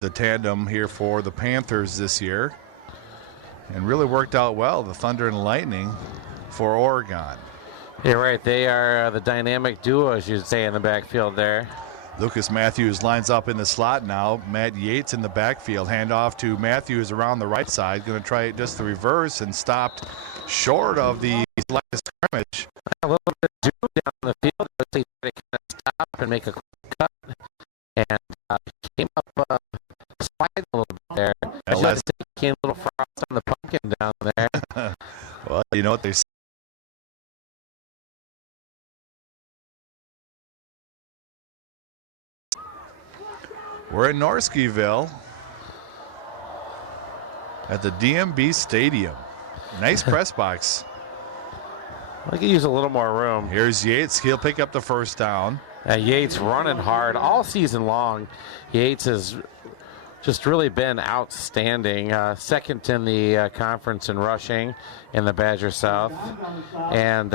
the tandem here for the Panthers this year, and really worked out well, the Thunder and Lightning for Oregon. You're right. They are the dynamic duo, as you'd say, in the backfield there. Lucas Matthews lines up in the slot now. Matt Yates in the backfield. Handoff to Matthews around the right side. Going to try just the reverse and stopped short of the line of scrimmage. A little bit of zoom down the field. They tried to kind of stop and make a quick cut. And came up sliding a little bit there. Came a little frost on the pumpkin down there. Well, you know what they say. We're in Norskieville at the DMB Stadium. Nice press box. I could use a little more room. Here's Yates. He'll pick up the first down. Yates running hard all season long. Yates has just really been outstanding. Second in the conference in rushing in the Badger South. And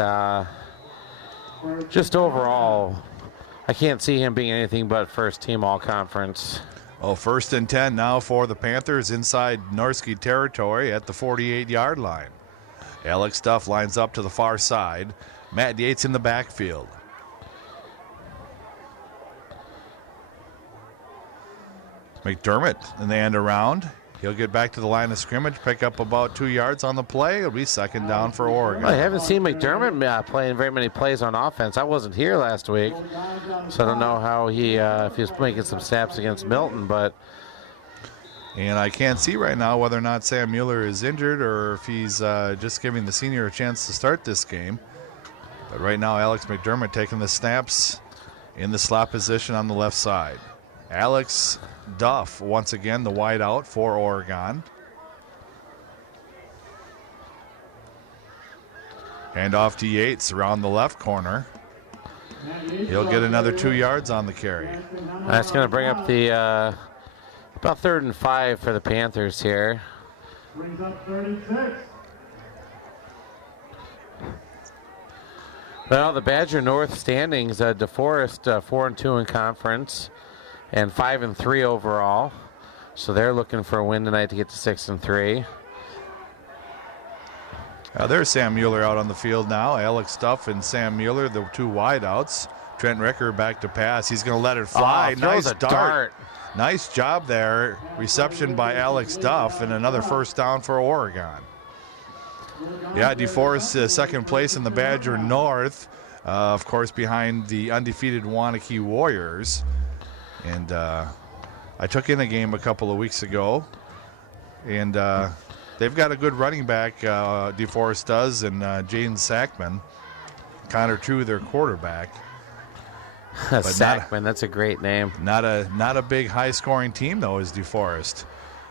just overall, I can't see him being anything but first team all-conference. Oh, 1st and 10 now for the Panthers inside Norski territory at the 48-yard line. Alex Duff lines up to the far side. Matt Yates in the backfield. McDermott in the end around. He'll get back to the line of scrimmage, pick up about 2 yards on the play. It'll be second down for Oregon. I haven't seen McDermott playing very many plays on offense. I wasn't here last week, so I don't know how if he was making some snaps against Milton, but. And I can't see right now whether or not Sam Mueller is injured or if he's just giving the senior a chance to start this game. But right now, Alex McDermott taking the snaps in the slot position on the left side. Alex Duff, once again, the wide out for Oregon. Hand off to Yates around the left corner. He'll get another 2 yards on the carry. That's going to bring up the about 3rd and 5 for the Panthers here. Brings up 36. Well, the Badger North standings, DeForest 4-2 in conference and 5-3 overall. So they're looking for a win tonight to get to 6-3. There's Sam Mueller out on the field now. Alex Duff and Sam Mueller, the two wideouts. Trent Ricker back to pass. He's going to let it fly. Nice dart. Nice job there. Reception by Alex Duff and another first down for Oregon. Yeah, DeForest second place in the Badger North, of course, behind the undefeated Wanakee Warriors. And I took in a game a couple of weeks ago, and they've got a good running back, DeForest does, and Jaden Sackman. Connor True, their quarterback. Sackman, that's a great name. Not a big high-scoring team, though, is DeForest.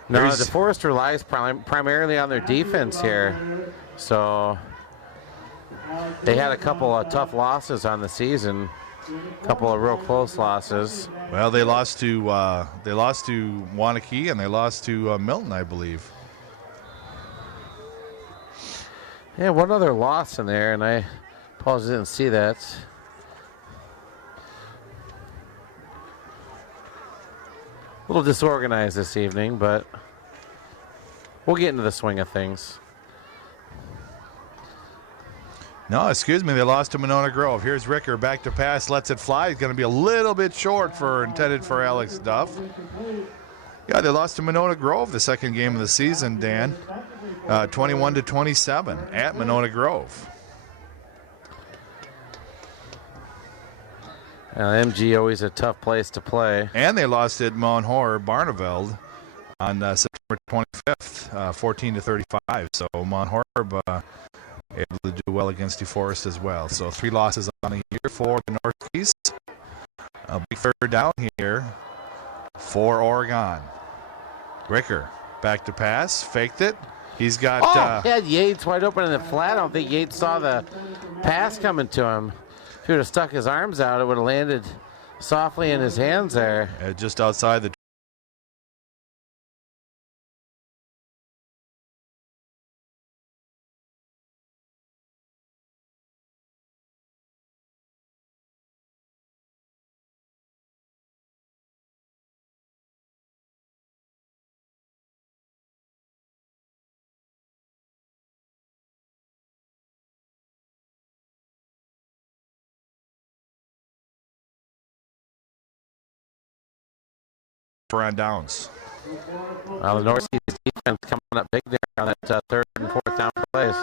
No, DeForest relies primarily on their defense here. So they had a couple of tough losses on the season, a couple of real close losses. Well, they lost to Wanakee and they lost to Milton, I believe. Yeah, one other loss in there, and I apologize, didn't see that. A little disorganized this evening, but we'll get into the swing of things. No, excuse me, they lost to Monona Grove. Here's Ricker back to pass, lets it fly. He's going to be a little bit short intended for Alex Duff. Yeah, they lost to Monona Grove the second game of the season, Dan. 21-27 at Monona Grove. MG always a tough place to play. And they lost at Monhor Barneveld on September 25th, 14-35. So Monhor able to do well against DeForest as well. So 3 losses on the year for the Norskies. A big third down here for Oregon. Ricker back to pass, faked it. He's got. He had Yates wide open in the flat. I don't think Yates saw the pass coming to him. If he would have stuck his arms out, it would have landed softly in his hands there. Just outside the for on downs. Well, the Norskies defense coming up big there on that third and fourth down plays.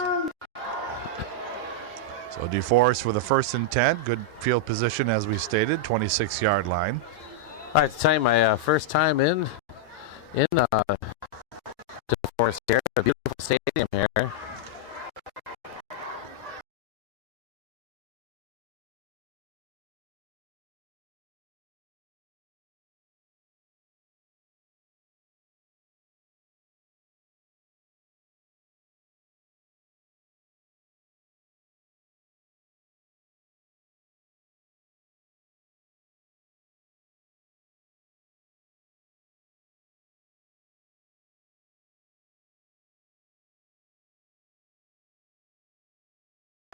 So DeForest with a 1st and 10. Good field position, as we stated, 26-yard line. All right, to tell you my first time in DeForest here, a beautiful stadium here.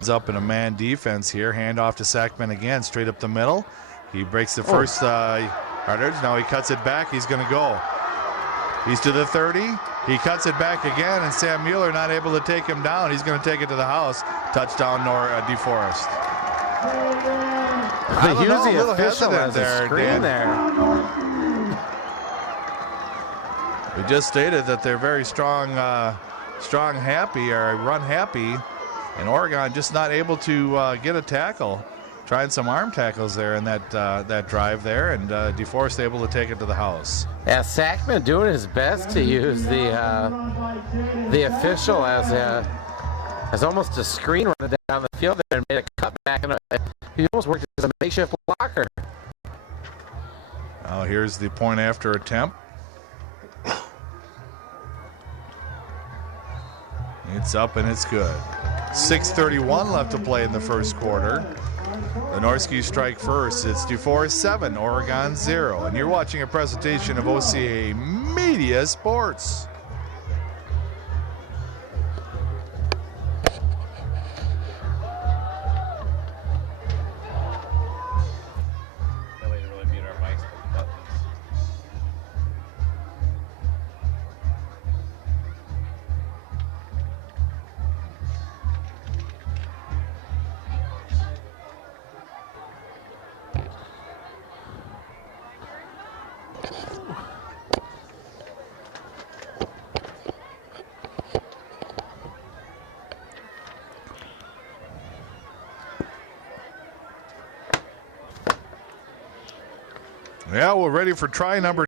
Up in a man defense here. Handoff to Sackman again, straight up the middle. He breaks the first yardage. Now he cuts it back. He's going to go. He's to the 30. He cuts it back again, and Sam Mueller not able to take him down. He's going to take it to the house. Touchdown, DeForest. Here's the official as a screen there. We just stated that they're very strong happy, or run happy. And Oregon just not able to get a tackle. Trying some arm tackles there in that drive there, and DeForest able to take it to the house. Yeah, Sackman doing his best to use the official as almost a screen running down the field there, and made a cutback, and he almost worked as a makeshift blocker. Now here's the point after attempt. It's up and it's good. 6:31 left to play in the first quarter. The Norskies strike first. It's DeForest 7, Oregon 0. And you're watching a presentation of OCA Media Sports. Yeah, we're ready for try number.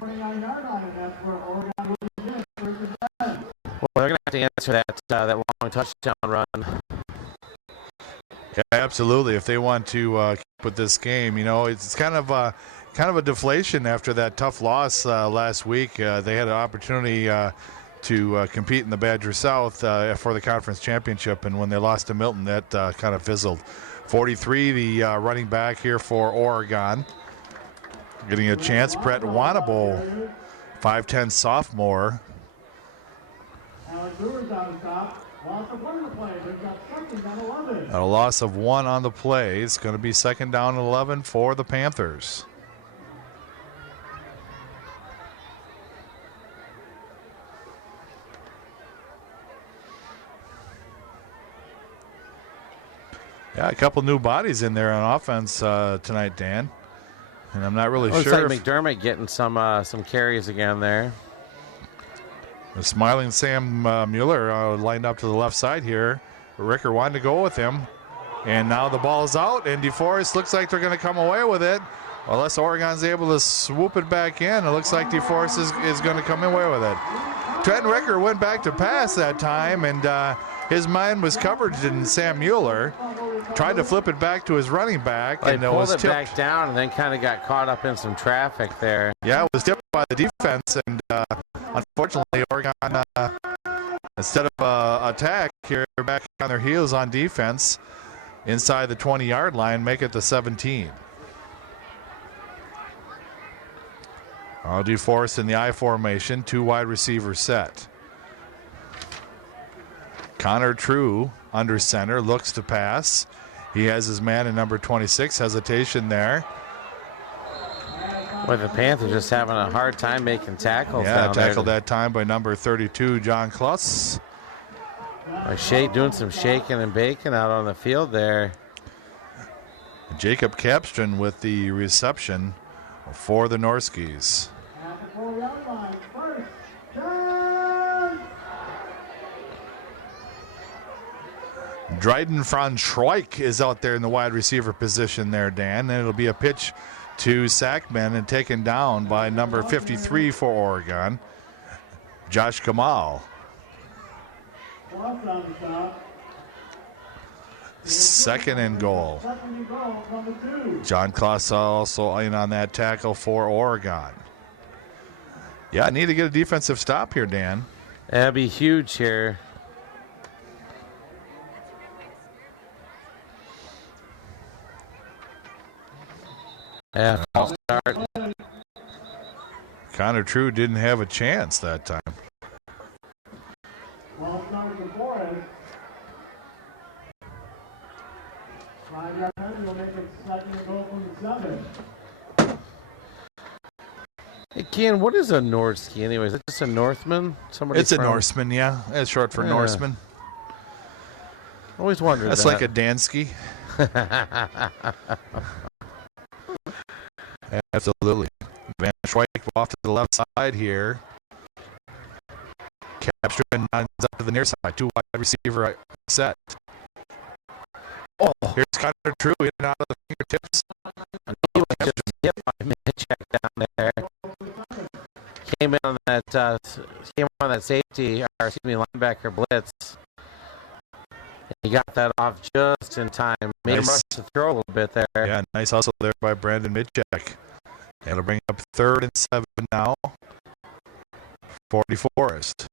Well, they're going to have to answer that long touchdown run. Yeah, absolutely. If they want to keep with this game, you know, it's kind of a deflation after that tough loss last week. They had an opportunity to compete in the Badger South for the conference championship, and when they lost to Milton, that kind of fizzled. 43, the running back here for Oregon. Getting a chance, Brett Wanable, 5'10" sophomore. A loss of 1 on the play. It's going to be 2nd down and 11 for the Panthers. Yeah, a couple new bodies in there on offense tonight, Dan. And I'm not really sure. Looks like McDermott getting some carries again there. The smiling Sam Mueller lined up to the left side here. Ricker wanted to go with him. And now the ball is out, and DeForest looks like they're going to come away with it. Unless Oregon's able to swoop it back in, it looks like DeForest is going to come away with it. Trenton Ricker went back to pass that time, and his mind was covered in Sam Mueller. Tried to flip it back to his running back, and it was tipped. Pulled it back down and then kind of got caught up in some traffic there. Yeah, it was tipped by the defense, and unfortunately Oregon, instead of attack here, back on their heels on defense inside the 20-yard line, make it the 17. Deforest in the I formation, 2 wide receiver set. Connor True under center, looks to pass. He has his man in number 26, hesitation there. Boy, the Panthers just having a hard time making tackles. Yeah, tackled that time by number 32, John Kluss. Doing some shaking and baking out on the field there. Jacob Capstron with the reception for the Norskies. Dryden Franz Schweik is out there in the wide receiver position there, Dan. And it'll be a pitch to Sackman and taken down by number 53 for Oregon, Josh Kamal. Second and goal. John Kloss also in on that tackle for Oregon. Yeah, I need to get a defensive stop here, Dan. That'd be huge here. Yeah, false start. Connor True didn't have a chance that time. Well, starting Deforest. 5-yard penalty will make it second and goal from the 7. Hey, Ken, what is a Norski anyways? Is it just a Northman? It's a Norseman, yeah. It's short for Norseman. Always wondered That's that. like a Dansky. Absolutely. Van Schweik off to the left side here. Capture and lines up to the near side. 2 wide receiver set. Oh, here's Connor True in and out of the fingertips. He was just hit by mid-check down there. Came in on that safety, or excuse me, linebacker blitz. He got that off just in time. Made him rush to throw a little bit there. Yeah, nice hustle there by Brandon Midcheck. That'll bring up 3rd and 7 now for Deforest.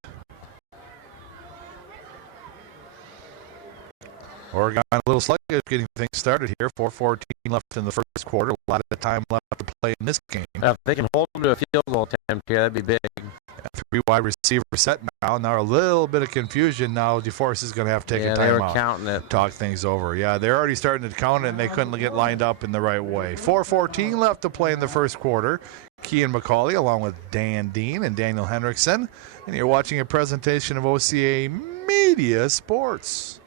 Oregon a little sluggish getting things started here. 4:14 left in the first quarter. A lot of time left to play in this game. If they can hold them to a field goal attempt here, that'd be big. 3 wide receiver set now. Now a little bit of confusion. Now Deforest is going to have to take a timeout. They were counting it. Talk things over. Yeah, they're already starting to count it, and they couldn't get lined up in the right way. 4:14 left to play in the first quarter. Kean McCauley along with Dan Dean and Daniel Henriksen. And you're watching a presentation of OCA Media Sports.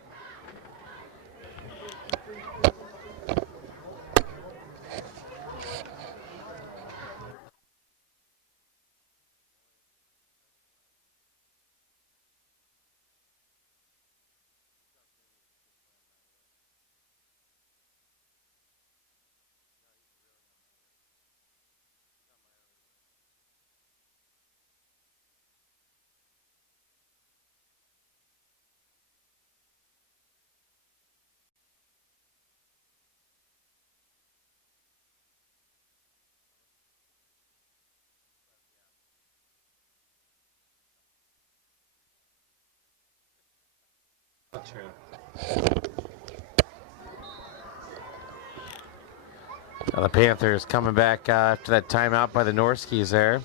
Now the Panthers coming back after that timeout by the Norskies there.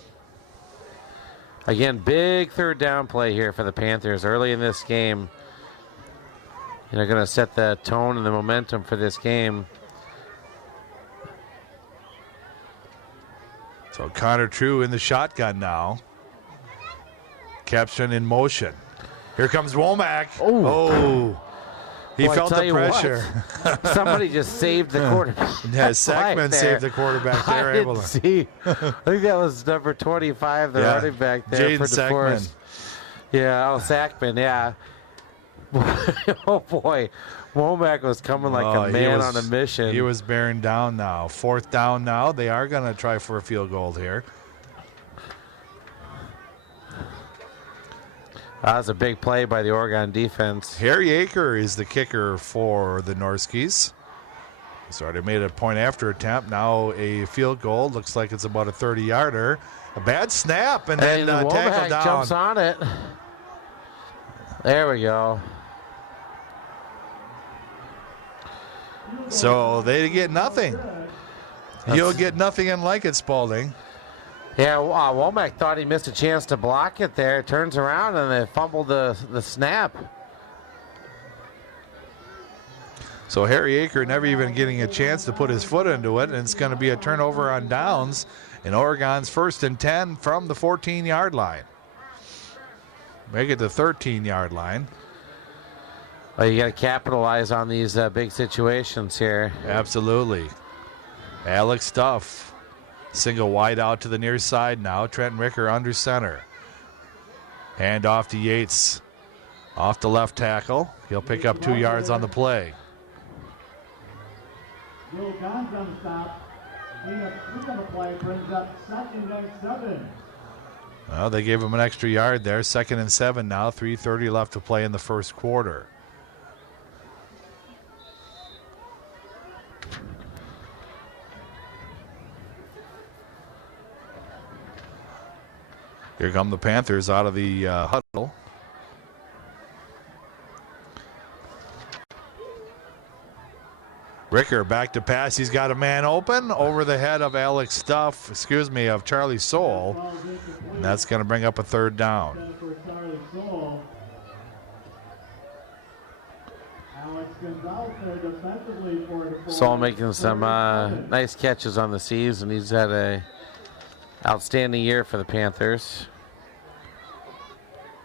Again, big 3rd down play here for the Panthers early in this game. They're going to set the tone and the momentum for this game. So Connor True in the shotgun now. Capstron in motion. Here comes Womack. Oh. He felt the pressure. Somebody just saved the quarterback. Yeah, Sackman saved the quarterback there. I didn't see. I think that was number 25, the running back there. Jaden for Sackman. DeForest. Yeah, Sackman, yeah. Oh, boy. Womack was coming like a man on a mission. He was bearing down now. 4th down now. They are going to try for a field goal here. That was a big play by the Oregon defense. Harry Aker is the kicker for the Norskies. He's already made a point after attempt. Now a field goal. Looks like it's about a 30-yarder. A bad snap and then tackle down. Jumps on it. There we go. So they get nothing. You'll get nothing and like it, Spalding. Yeah, Womack thought he missed a chance to block it there. Turns around and they fumbled the snap. So Harry Aker never even getting a chance to put his foot into it, and it's going to be a turnover on downs in Oregon's 1st and 10 from the 14-yard line. Make it the 13-yard line. Well, you got to capitalize on these big situations here. Absolutely. Alex Duff, single wide out to the near side now. Trent Ricker under center. Hand off to Yates. Off the left tackle. He'll pick up 2 yards on the play. Will Gons on the stop. Pick up a play, brings up 2nd and 7. Well, they gave him an extra yard there. 2nd and 7 now. 3:30 left to play in the first quarter. Here come the Panthers out of the huddle. Ricker back to pass. He's got a man open over the head of of Charlie Soule. And that's going to bring up a 3rd down. Soule making some nice catches on the season. He's had a outstanding year for the Panthers.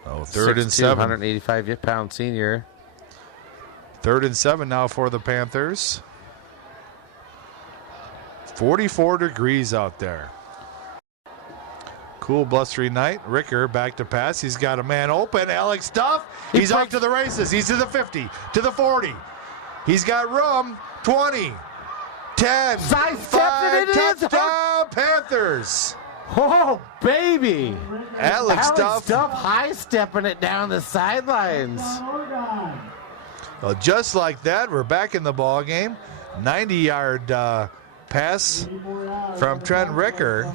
Oh, 3rd and 7. 185-pound senior. 3rd and 7 now for the Panthers. 44 degrees out there. Cool, blustery night. Ricker back to pass. He's got a man open. Alex Duff. He's off to the races. He's to the 50, to the 40. He's got room. 20, 10, 5, touchdown Panthers. Oh, baby. Alex Duff high-stepping it down the sidelines. Well, just like that, we're back in the ball game. 90-yard pass from Trent Ricker.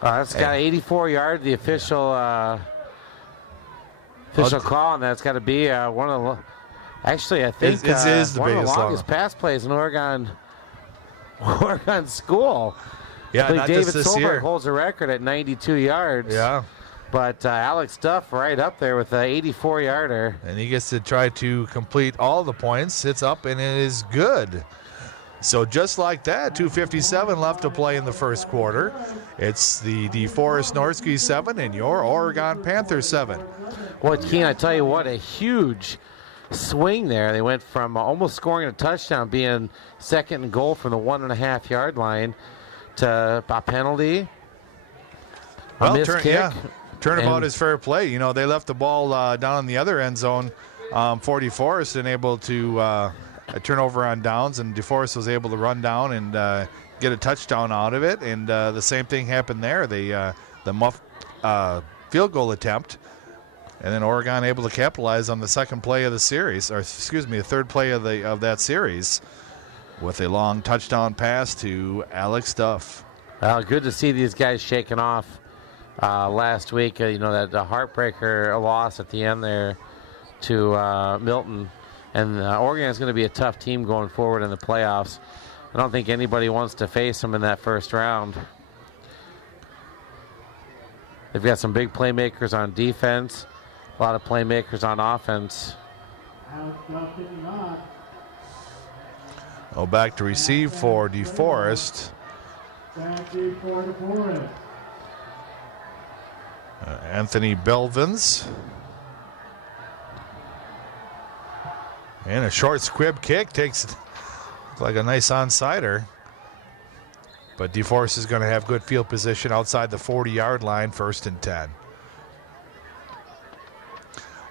That's got 84 yards. The official call, and that's got to be one of the. Actually, I think it is one of the longest pass plays in Oregon school. Yeah, I think not David just this Solberg year. holds a record at 92 yards. Yeah. But Alex Duff right up there with an 84-yarder. And he gets to try to complete all the points. It's up, and it is good. So just like that, 2:57 left to play in the first quarter. It's the Deforest Norskies 7 and your Oregon Panthers 7. Well, Keen, I tell you what, a huge swing there. They went from almost scoring a touchdown, being 2nd and goal from the 1.5-yard line, to a penalty, a missed kick. Turnabout is fair play. You know, they left the ball down in the other end zone for Deforest and able to a turnover on downs, and Deforest was able to run down and get a touchdown out of it. And the same thing happened there. The muff field goal attempt, and then Oregon able to capitalize on the second play of the series, or excuse me, the third play of that series, with a long touchdown pass to Alex Duff. Well, good to see these guys shaking off last week. That heartbreaker loss at the end there to Milton. And Oregon is going to be a tough team going forward in the playoffs. I don't think anybody wants to face them in that first round. They've got some big playmakers on defense, a lot of playmakers on offense. Back to receive for DeForest. Anthony Belvins. And a short squib kick takes like a nice onside-er. But DeForest is going to have good field position outside the 40-yard line, 1st and 10.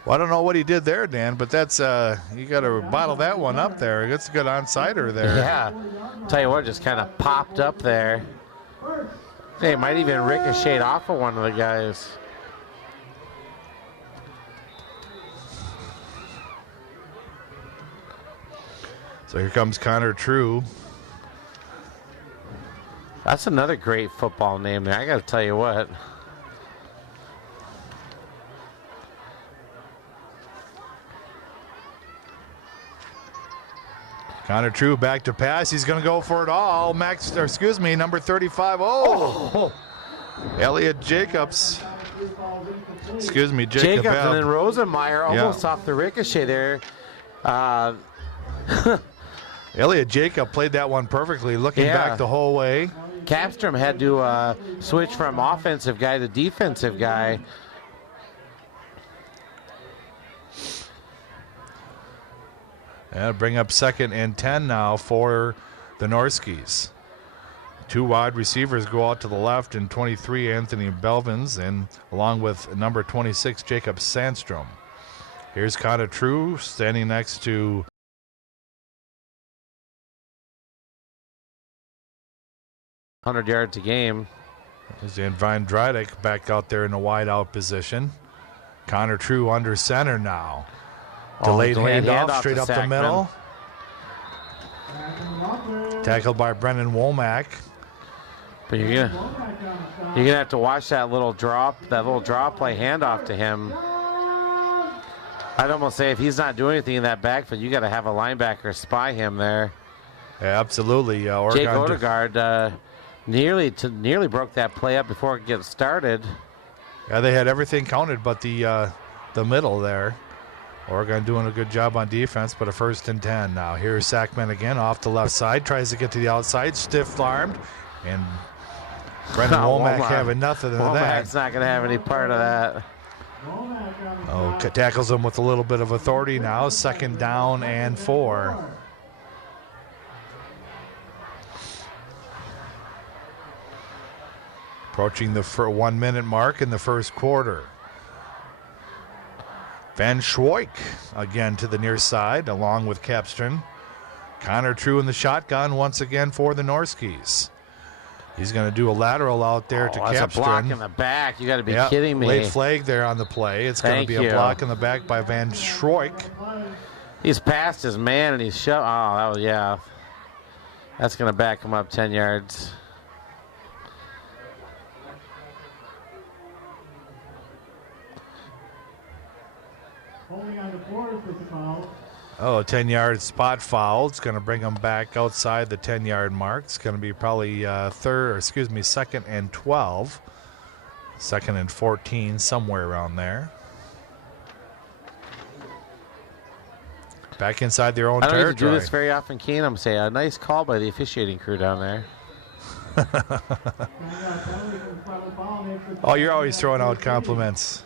Well, I don't know what he did there, Dan, but that's you got to bottle that one up there. That's a good onside-er there. Yeah. Tell you what, just kind of popped up there. Hey, it might even ricochet off of one of the guys. So here comes Connor True. That's another great football name there. I got to tell you what. Connor True back to pass. He's going to go for it all. Number 35. Oh! Elliot Jacobs. Jacob Jacobs and then Rosenmeyer almost off the ricochet there. Elliot Jacob played that one perfectly, looking back the whole way. Capstrom had to switch from offensive guy to defensive guy. And bring up 2nd and 10 now for the Norskies. 2 wide receivers go out to the left, and 23, Anthony Belvins, and along with number 26, Jacob Sandstrom. Here's Connor True standing next to 100 yards a game. There's Van Drydick back out there in the wide out position. Connor True under center now. Delayed handoff straight up the middle. Tackled by Brendan Womack. But you're gonna have to watch that little drop play handoff to him. I'd almost say if he's not doing anything in that backfield, you got to have a linebacker spy him there. Yeah, absolutely. Jake Odegaard nearly broke that play up before it gets started. Yeah, they had everything counted but the middle there. Oregon doing a good job on defense, but a 1st and 10 now. Here's Sackman again off the left side, tries to get to the outside, stiff-armed, and Brendan Womack having nothing of that. Womack's not going to have any part of that. Tackles him with a little bit of authority now. 2nd down and 4. Approaching the 1-minute mark in the first quarter. Van Schwoik again to the near side along with Capstrom. Connor True in the shotgun once again for the Norskies. He's going to do a lateral out there to Capstrom. That's a block in the back. You got to be kidding me. Late flag there on the play. It's going to be a block in the back by Van Schwoik. He's past his man and he's shut. Oh, that's going to back him up 10 yards. Oh, 10-yard spot foul. It's going to bring them back outside the 10-yard mark. It's going to be probably 2nd and 12. 2nd and 14, somewhere around there. Back inside their own territory. I don't do this very often, Keen. I'm saying a nice call by the officiating crew down there. Oh, you're always throwing out compliments.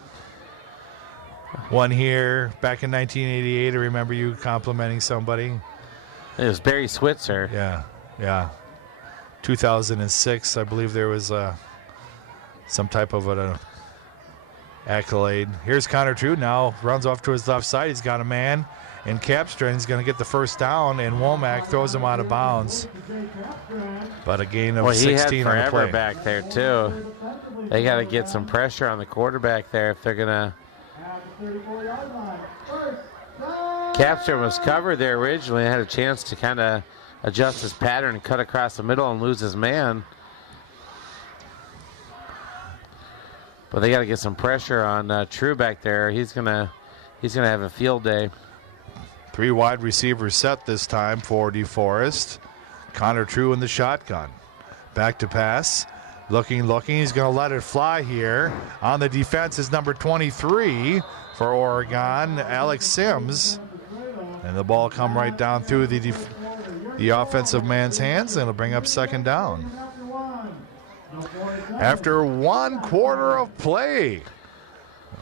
One here back in 1988. I remember you complimenting somebody. It was Barry Switzer. Yeah. 2006, I believe there was some type of an accolade. Here's Connor True now. Runs off to his left side. He's got a man. And Capstron's going to get the 1st down, and Womack throws him out of bounds. But a gain of 16 on the play. He had forever back there, too. They got to get some pressure on the quarterback there if they're going to. Capstrom was covered there originally and had a chance to kind of adjust his pattern and cut across the middle and lose his man. But they got to get some pressure on True back there. He's gonna have a field day. 3 wide receivers set this time for DeForest. Connor True in the shotgun. Back to pass. Looking. He's going to let it fly here. On the defense is number 23 for Oregon, Alex Sims. And the ball come right down through the offensive man's hands, and it'll bring up 2nd down. After 1 quarter of play,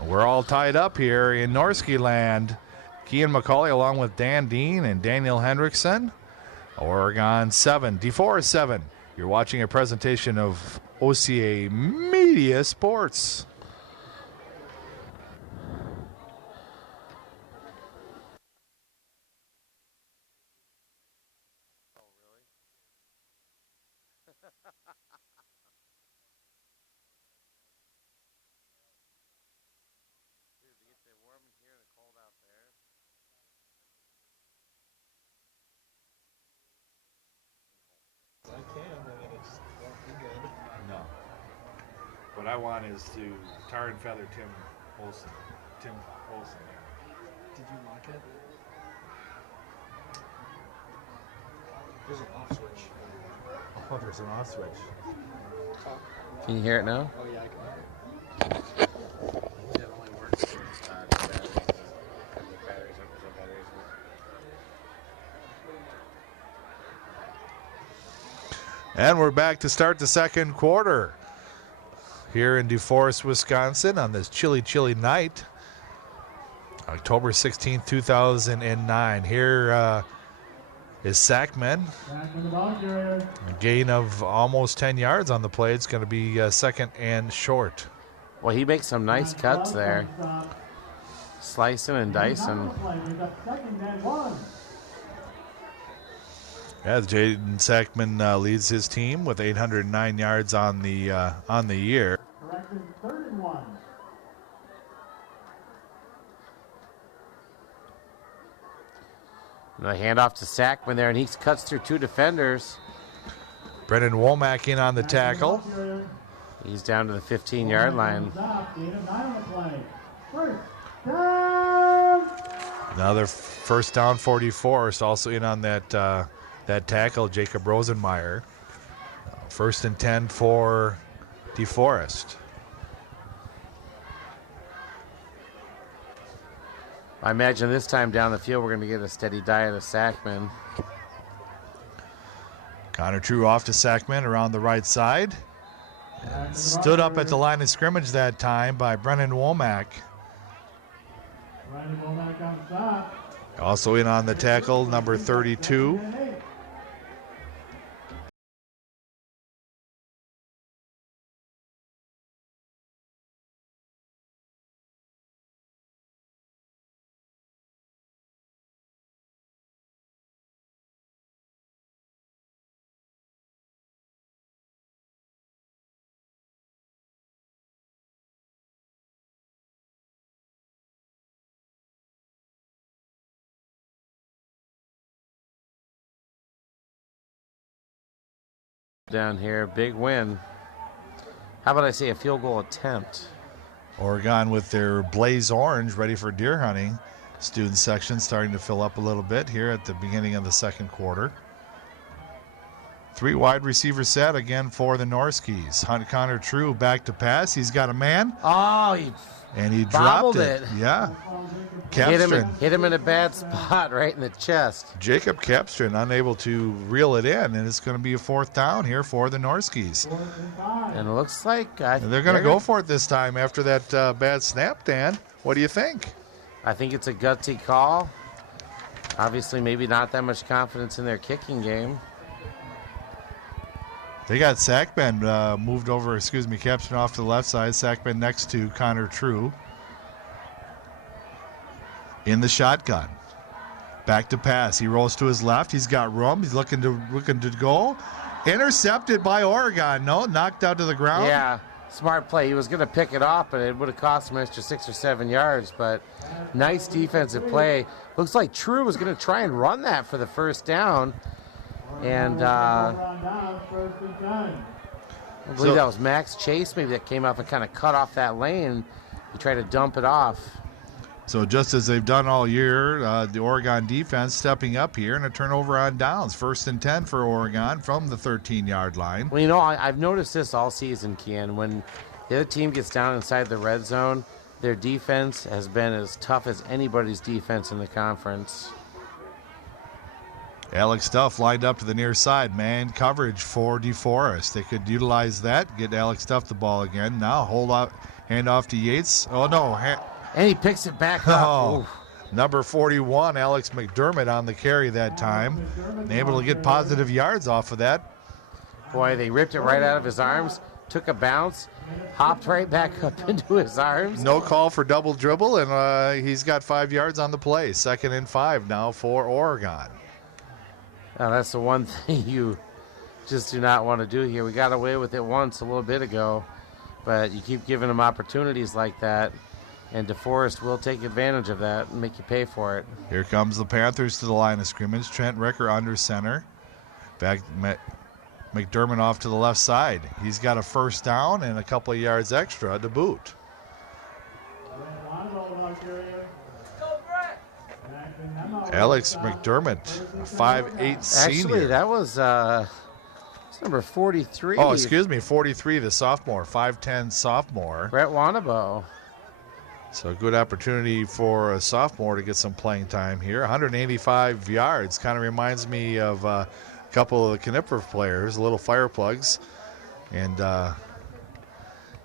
we're all tied up here in Norski land. Kean McCauley along with Dan Dean and Daniel Hendrickson. Oregon 7, DeForest 7. You're watching a presentation of OCA Media Sports. What I want is to tar and feather Tim Olson. Did you like it? There's an off switch. Oh, there's an off switch. Can you hear it now? Oh, yeah, I can hear it. It only works with batteries. Batteries. And we're back to start the second quarter here in Deforest, Wisconsin on this chilly, chilly night. October 16th, 2009. Here is Sackman. A gain of almost 10 yards on the play. It's going to be second and short. Well, he makes some nice cuts there. Slicing and dicing. As Jaden Sackman leads his team with 809 yards on the year. And a handoff to Sackman there, and he cuts through two defenders. Brennan Womack in on the tackle. He's down to the 15-yard line. Another first down for DeForest, also in on that tackle, Jacob Rosenmeyer. First and 10 for DeForest. I imagine this time down the field we're going to get a steady diet of Sackman. Connor True off to Sackman around the right side. Stood up at the line of scrimmage that time by Brennan Womack. Also in on the tackle, number 32. Down here, big win. How about I say a field goal attempt? Oregon with their blaze orange ready for deer hunting. Student section starting to fill up a little bit here at the beginning of the second quarter. Three wide receiver set again for the Norskies. Connor True back to pass. He's got a man. Oh, he dropped it. Yeah. Hit him in a bad spot right in the chest. Jacob Capstron unable to reel it in, and it's going to be a fourth down here for the Norskies. And it looks like they're going to go for it this time after that bad snap, Dan. What do you think? I think it's a gutsy call. Obviously, maybe not that much confidence in their kicking game. They got Sackman moved over, Capstron off to the left side. Sackman next to Connor True. In the shotgun. Back to pass. He rolls to his left. He's got room. He's looking to go. Intercepted by Oregon. No, knocked out to the ground. Yeah, smart play. He was going to pick it off, but it would have cost him an extra 6 or 7 yards. But nice defensive play. Looks like True was going to try and run that for the first down. And I believe that was Max Chase maybe that came up and kind of cut off that lane. He tried to dump it off. So just as they've done all year, the Oregon defense stepping up here and a turnover on downs. First and 10 for Oregon from the 13-yard line. Well, you know, I've noticed this all season, Kian. When the other team gets down inside the red zone, their defense has been as tough as anybody's defense in the conference. Alex Duff lined up to the near side. Man coverage for DeForest. They could utilize that, get Alex Duff the ball again. Now hand off to Yates. Oh, no. And he picks it back up. Oh, number 41, Alex McDermott on the carry that time. And able to get positive yards off of that. Boy, they ripped it right out of his arms, took a bounce, hopped right back up into his arms. No call for double dribble, and he's got 5 yards on the play. 2nd and 5 now for Oregon. Now, that's the one thing you just do not want to do here. We got away with it once a little bit ago, but you keep giving them opportunities like that. And DeForest will take advantage of that and make you pay for it. Here comes the Panthers to the line of scrimmage. Trent Ricker under center. Back McDermott off to the left side. He's got a first down and a couple of yards extra to boot. Alex McDermott, a 5'8" senior. Actually, that was number 43. Oh, excuse me, 43, the sophomore, 5'10" sophomore. Brett Wanabo. So a good opportunity for a sophomore to get some playing time here. 185 yards. Kind of reminds me of a couple of the Knipper players, little fire plugs. And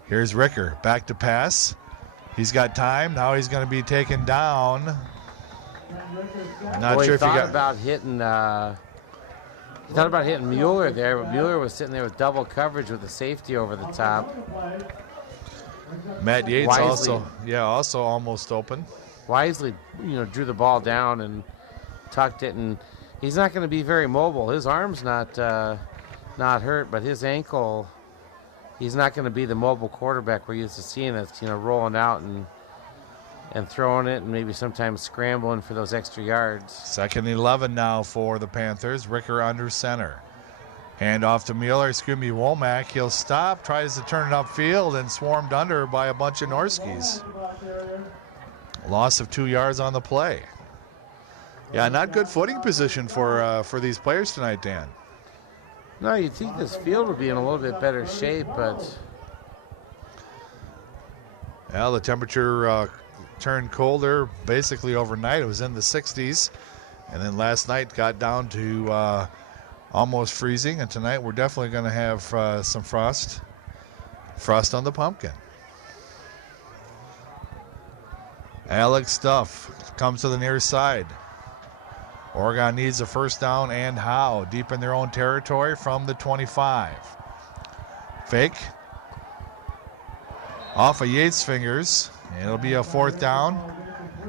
here's Ricker, back to pass. He's got time. Now he's going to be taken down. Not sure if he got about hitting. He thought about hitting Mueller there, but Mueller was sitting there with double coverage with the safety over the top. Matt Yates Wisely. also almost open. Wisely, drew the ball down and tucked it, and he's not going to be very mobile. His arm's not hurt, but his ankle, he's not going to be the mobile quarterback we're used to seeing that's rolling out and throwing it and maybe sometimes scrambling for those extra yards. 2nd and 11 now for the Panthers. Ricker under center. Hand off to Mueller. Womack. He'll stop, tries to turn it upfield, and swarmed under by a bunch of Norskies. Loss of 2 yards on the play. Yeah, not good footing position for these players tonight, Dan. No, you'd think this field would be in a little bit better shape, but... Well, the temperature turned colder basically overnight. It was in the 60s. And then last night got down to almost freezing. And tonight we're definitely going to have some frost. Frost on the pumpkin. Alex Stuff comes to the near side. Oregon needs a first down, and how? Deep in their own territory from the 25. Fake. Off of Yates' fingers. It'll be a 4th down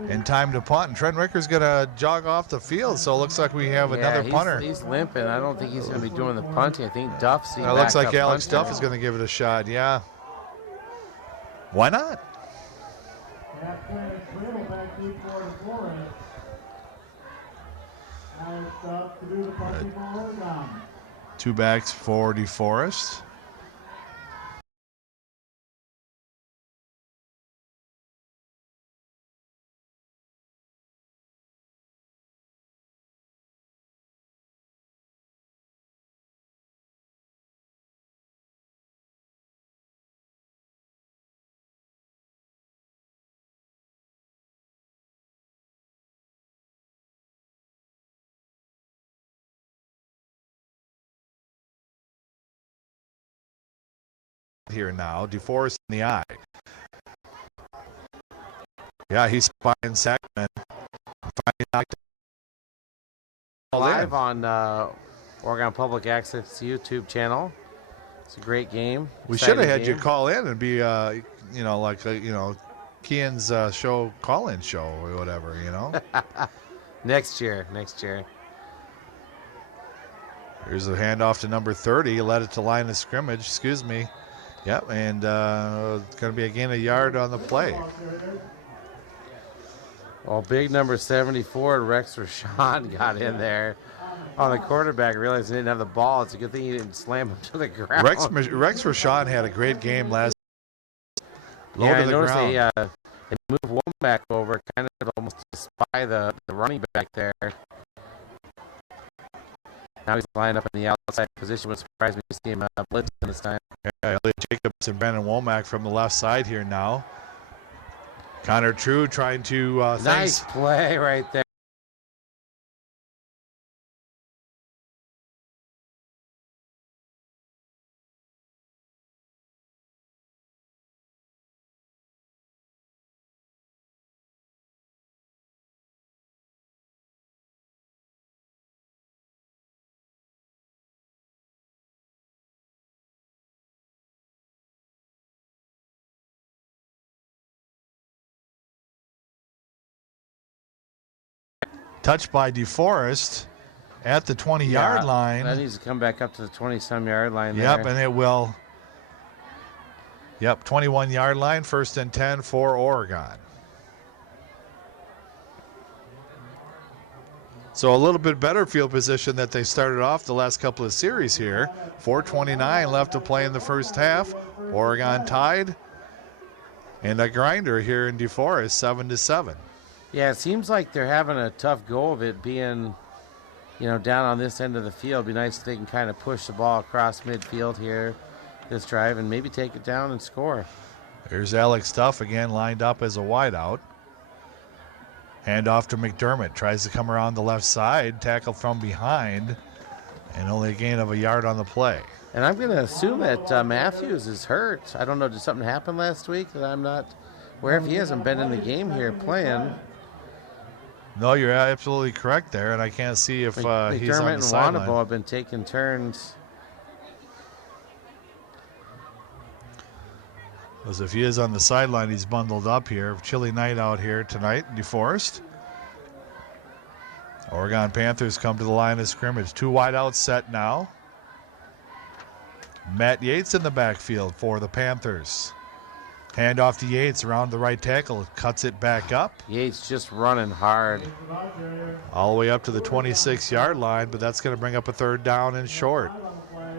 and time to punt. And Trent Ricker's going to jog off the field, so it looks like we have another punter. He's limping. I don't think he's going to be doing the punting. I think Duff's it looks like Alex Duff is going to give it a shot, yeah. Why not? Two backs for Deforest. Here now, Deforest in the eye. Yeah, he's spying Sackman. Finally knocked live on Oregon Public Access YouTube channel. It's a great game. We should have had you call in and be, Kean's show, call-in show or whatever, Next year. Here's a handoff to number 30. Led it to line of scrimmage. Excuse me. Yep, and it's going to be a gain of yard on the play. Well, big number 74, Rex Rashawn got in there on the quarterback. Realized he didn't have the ball. It's a good thing he didn't slam him to the ground. Rex Rashawn had a great game last. I noticed they moved Womack over, kind of almost to spy the running back there. Now he's lined up in the outside position. Would surprise me to see him blitzing this time. Yeah, Elliot Jacobs and Brandon Womack from the left side here now. Connor True trying to nice play right there. touched by Deforest at the 20-yard line. That needs to come back up to the 20-some-yard line there. Yep, and it will. Yep, 21-yard line, 1st and 10 for Oregon. So a little bit better field position that they started off the last couple of series here. 4:29 left to play in the first half. Oregon tied. And a grinder here in Deforest, 7-7. Yeah, it seems like they're having a tough go of it being, down on this end of the field. Be nice if they can kind of push the ball across midfield here this drive and maybe take it down and score. Here's Alex Duff again lined up as a wideout. Hand off to McDermott. Tries to come around the left side. Tackle from behind. And only a gain of a yard on the play. And I'm going to assume that Matthews is hurt. I don't know, did something happen last week that I'm not aware of? He hasn't been in the game here playing. No, you're absolutely correct there, and I can't see if he's on the McDermott and sideline. Wanabo have been taking turns. Because if he is on the sideline, he's bundled up here. Chilly night out here tonight in DeForest. Oregon Panthers come to the line of scrimmage. 2 wideouts set now. Matt Yates in the backfield for the Panthers. Hand off to Yates around the right tackle. Cuts it back up. Yates just running hard. All the way up to the 26-yard line, but that's going to bring up a 3rd down and short. Brings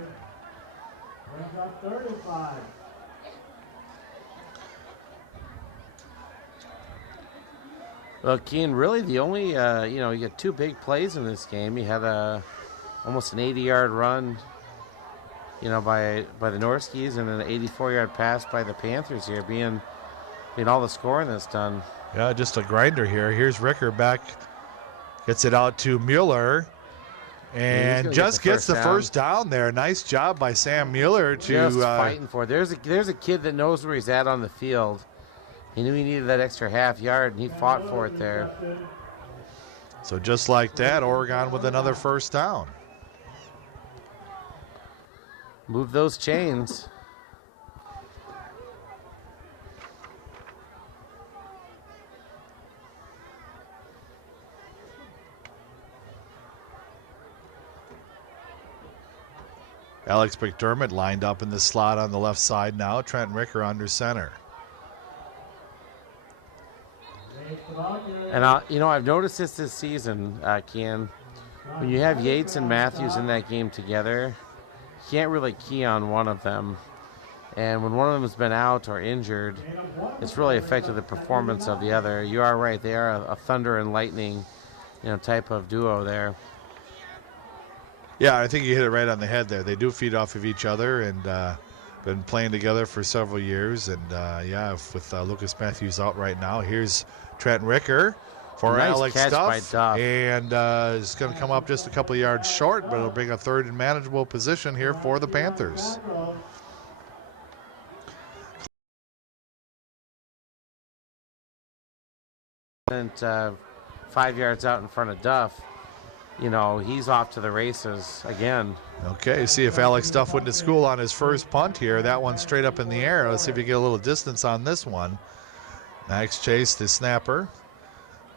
up 35. Well, Keen, really the only, you get 2 big plays in this game. You had almost an 80-yard run, by the Norskies, and an 84-yard pass by the Panthers here, being all the scoring that's done. Yeah, just a grinder here. Here's Ricker back, gets it out to Mueller, and just gets the first down there. Nice job by Sam Mueller to just fighting for it. There's a kid that knows where he's at on the field. He knew he needed that extra half yard, and he fought for it there. So just like that, Oregon with another first down. Move those chains. Alex McDermott lined up in the slot on the left side now. Trent Ricker under center. And I've noticed this season, Ken, when you have Yates and Matthews in that game together, you can't really key on one of them. And when one of them has been out or injured, it's really affected the performance of the other. You are right; they are a thunder and lightning, type of duo there. Yeah, I think you hit it right on the head there. They do feed off of each other and been playing together for several years. And with Lucas Matthews out right now, here's Trent Ricker for nice Alex catch by Duff. Duff. And it's going to come up just a couple of yards short, but it'll bring a 3rd and manageable position here for the Panthers. And 5 yards out in front of Duff, he's off to the races again. Okay, see if Alex Duff went to school on his first punt here. That one straight up in the air. Let's see if he can get a little distance on this one. Max Chase, the snapper.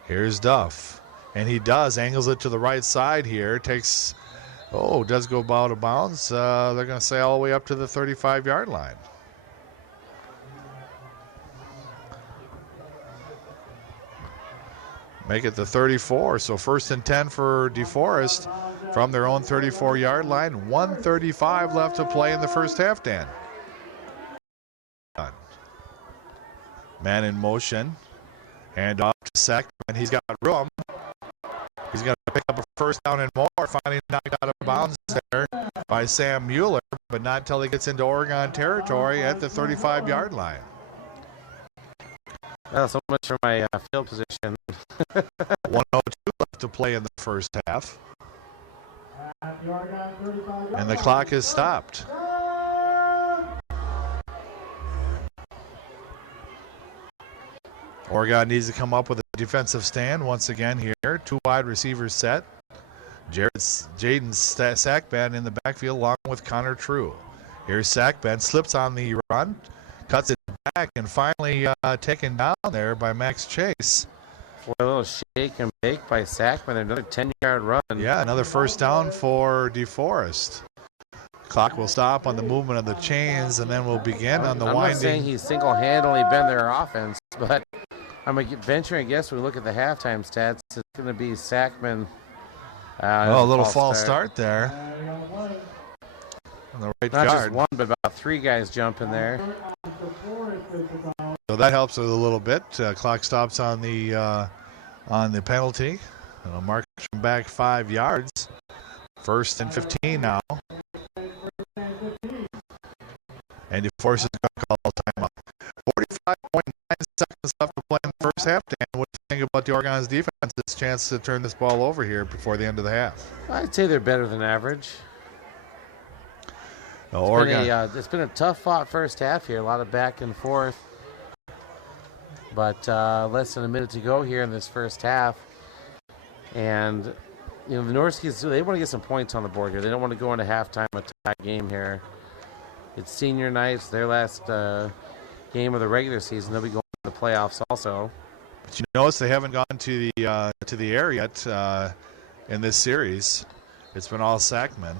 Here's Duff. And he does. Angles it to the right side here. Does go out of bounds. They're going to say all the way up to the 35-yard line. Make it the 34. So 1st and 10 for DeForest from their own 34-yard line. 1:35 left to play in the first half, Dan. Man in motion. Hand off to Sack, and he's got room. He's going to pick up a first down and more. Finally knocked out of bounds there by Sam Mueller, but not until he gets into Oregon territory at the 35-yard line. Well, so much for my field position. 1:02 left to play in the first half. And the clock is stopped. Oregon needs to come up with a defensive stand once again here. 2 wide receivers set. Jaden Sackman in the backfield along with Connor True. Here's Sackman, slips on the run, cuts it back, and finally taken down there by Max Chase. For a little shake and bake by Sackman, another 10-yard run. Yeah, another first down for DeForest. Clock will stop on the movement of the chains, and then we'll begin on the I'm winding. not saying he's single-handedly been their offense, but I'm venturing a guess when we look at the halftime stats, it's going to be Sackman. A little false start there. On the right Not guard. just one, but about 3 guys jumping there. So that helps it a little bit. Clock stops on the on the penalty. It'll mark him back 5 yards. 1st and 15 now. And Deforest is going to call timeout. 45.9 seconds left to play in the first half. Dan, what do you think about the Oregon's defense's chance to turn this ball over here before the end of the half? I'd say they're better than average. It's been a tough fought first half here. A lot of back and forth. But less than a minute to go here in this first half. And, the Norskies, they want to get some points on the board here. They don't want to go into halftime a tie game here. It's senior night. It's their last game of the regular season. They'll be going to the playoffs also. But you notice they haven't gone to the air yet in this series. It's been all Sackmen.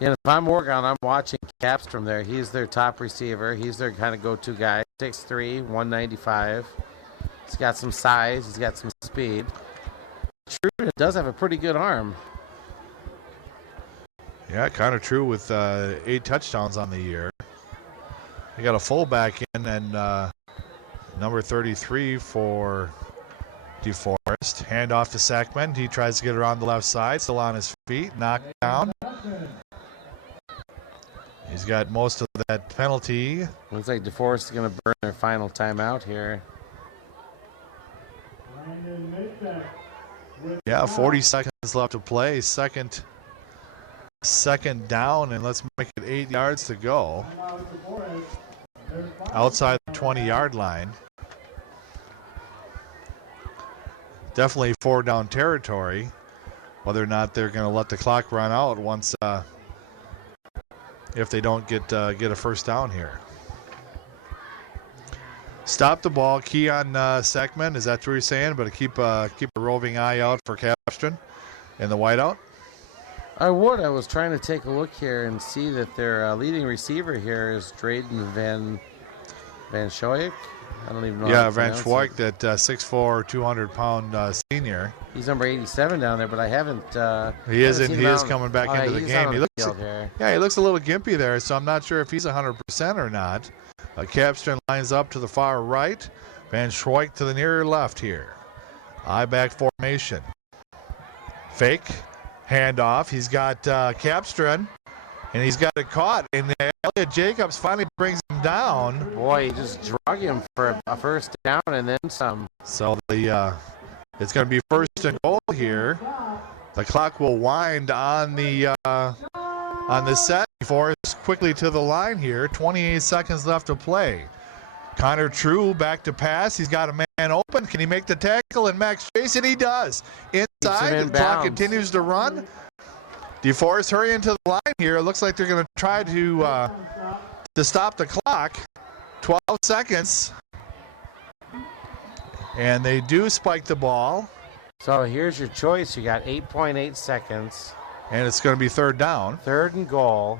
And if I'm Oregon, I'm watching Capstrom there. He's their top receiver. He's their kind of go-to guy. 6'3", 195. He's got some size. He's got some speed. True, does have a pretty good arm. Yeah, kind of true with 8 touchdowns on the year. They got a fullback in and number 33 for Deforest. Hand off to Sackman. He tries to get around the left side. Still on his feet. Knocked down. He's got most of that penalty. Looks like Deforest is going to burn their final timeout here. Yeah, 40 seconds left to play. Second down, and let's make it 8 yards to go. Outside the 20-yard line. Definitely 4-down territory. Whether or not they're going to let the clock run out once, if they don't get a first down here. Stop the ball, key on Sackman. Is that what you're saying? But keep a roving eye out for Capstron in the whiteout. I would. I was trying to take a look here and see that their leading receiver here is Drayden Van Schoik. I don't even know. Yeah, Van Schoik, that 6'4", 200-pound senior. He's number 87 down there, but I haven't. He is coming back into the game. He looks he looks a little gimpy there, so I'm not sure if he's 100% or not. Capstron lines up to the far right. Van Schoik to the near left here. I-back formation. Fake. Handoff. He's got Capstron, and he's got it caught. And Elliot Jacobs finally brings him down. Boy, he just drug him for a first down and then some. So it's going to be 1st and goal here. The clock will wind on the set. Forrest quickly to the line here. 28 seconds left to play. Connor True back to pass. He's got a man open. Can he make the tackle? And Max Chase, and he does. Inside, the clock continues to run. Deforest hurry into the line here. It looks like they're going to try to stop the clock. 12 seconds. And they do spike the ball. So here's your choice. You got 8.8 seconds. And it's going to be 3rd down. 3rd and goal.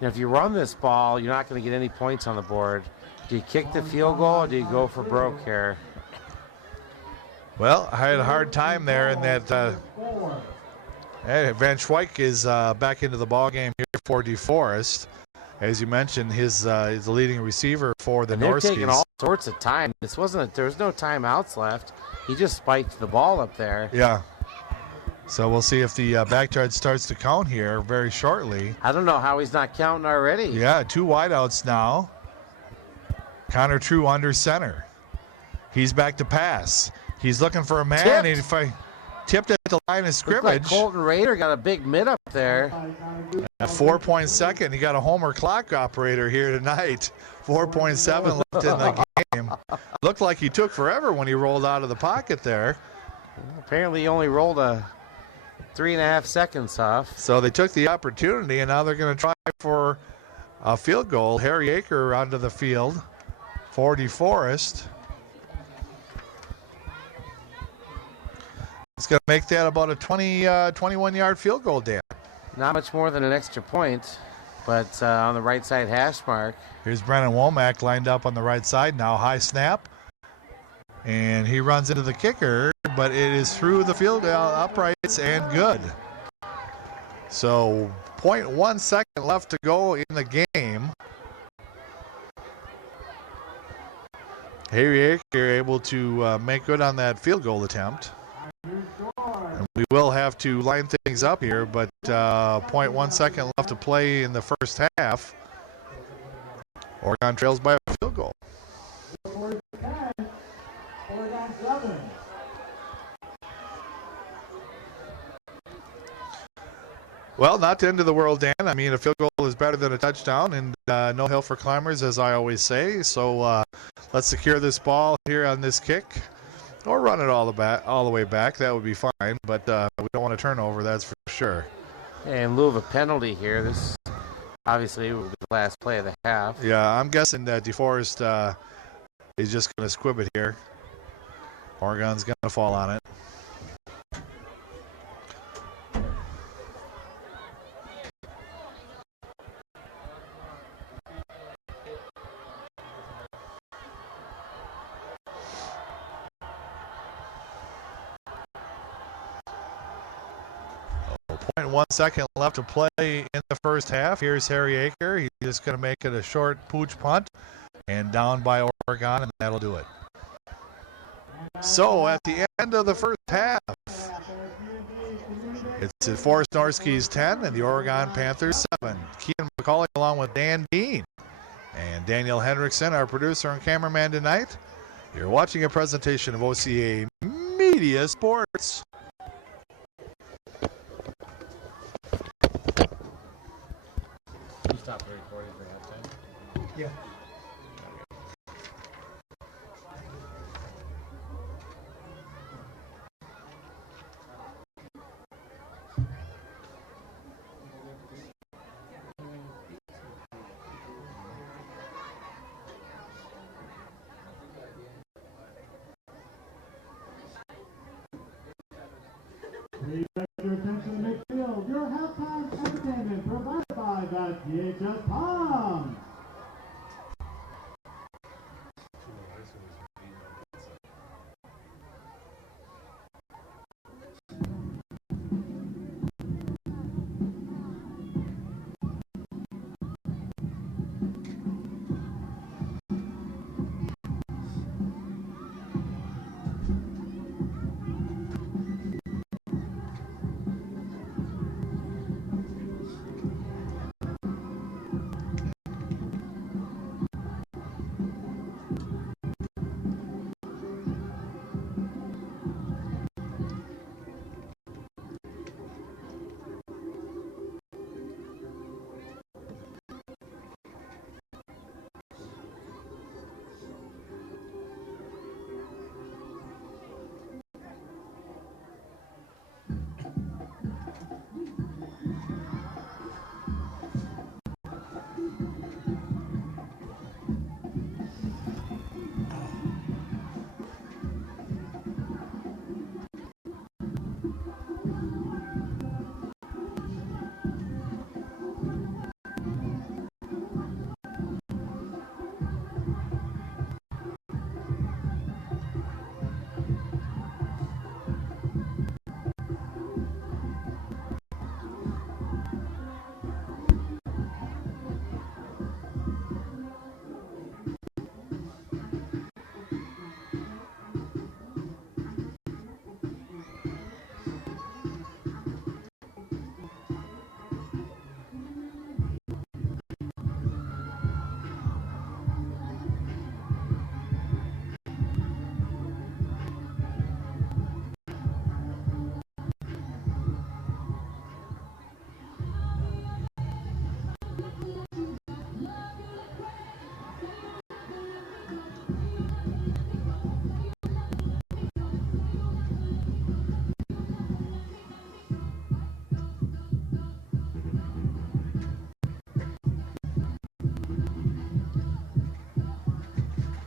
Now, if you run this ball, you're not going to get any points on the board. Do you kick the field goal or do you go for broke here? Well, I had a hard time there in that Van Schweik is back into the ball game here for Deforest. As you mentioned, he's the leading receiver for the Norskies. They're taking all sorts of time. There was no timeouts left. He just spiked the ball up there. Yeah. So we'll see if the backyard starts to count here very shortly. I don't know how he's not counting already. Yeah, 2 wideouts now. Connor True under center. He's back to pass. He's looking for a man. Tipped at the line of scrimmage. Like Colton Rader got a big mid up there. At 4.2 seconds, he got a homer clock operator here tonight. 4.7 left in the game. Looked like he took forever when he rolled out of the pocket there. Apparently he only rolled a 3.5 seconds off. So they took the opportunity, and now they're going to try for a field goal. Harry Aker onto the field for Deforest. It's going to make that about a 21-yard field goal, Dan. Not much more than an extra point, but on the right side hash mark. Here's Brennan Womack lined up on the right side now. High snap. And he runs into the kicker, but it is through the field uprights and good. So 0.1 second left to go in the game. Harry Aker able to make good on that field goal attempt. And we will have to line things up here, but 0.1 second left to play in the first half. Oregon trails by a field goal. Oregon 7. Well, not the end of the world, Dan. I mean, a field goal is better than a touchdown, and no hill for climbers, as I always say. So let's secure this ball here on this kick, or run it all the way back. That would be fine, but we don't want a turnover, that's for sure. In lieu of a penalty here, this obviously will be the last play of the half. Yeah, I'm guessing that Deforest is just going to squib it here. Oregon's going to fall on it. Oh, 0.1 second left to play in the first half. Here's Harry Aker. He's just going to make it a short pooch punt and down by Oregon, and that'll do it. So at the end of the first half, it's the Deforest Norskies 10 and the Oregon Panthers 7. Keaton McCauley along with Dan Dean and Daniel Hendrickson, our producer and cameraman tonight. You're watching a presentation of OCA Media Sports. You stopped the recording for halftime? Yeah. Please direct your attention to midfield. Your halftime entertainment provided by the DHS Palms.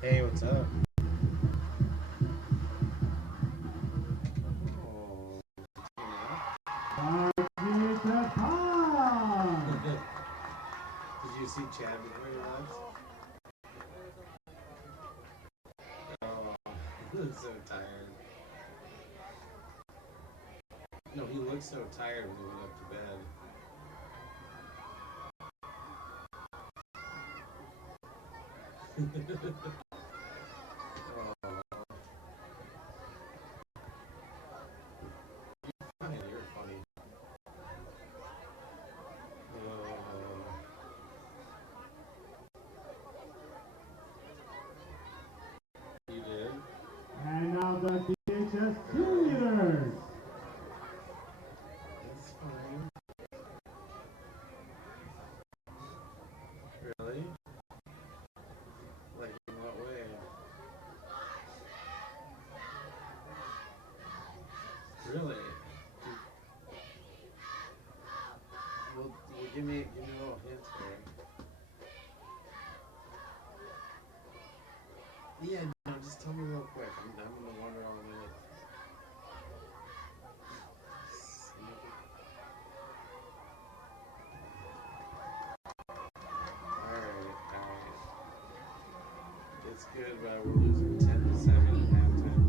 Hey, what's up? DHS Palms. Did you see Chad before he left? Oh, he looks so tired. No, he looked so tired when he went up to bed. Yeah, no, just tell me real quick. I'm gonna wonder all the way. Alright. It's good, but we're losing 10-7 at halftime.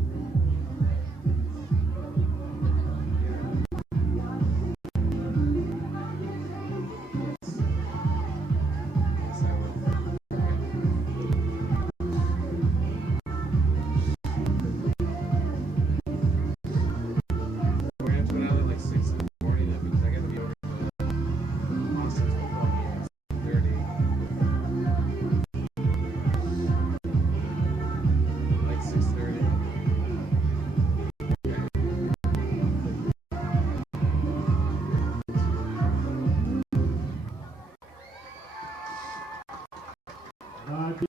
We're gonna put out at like 6 in the morning then, because I gotta be over to the Austin's football game at 6:30. Like 6:30.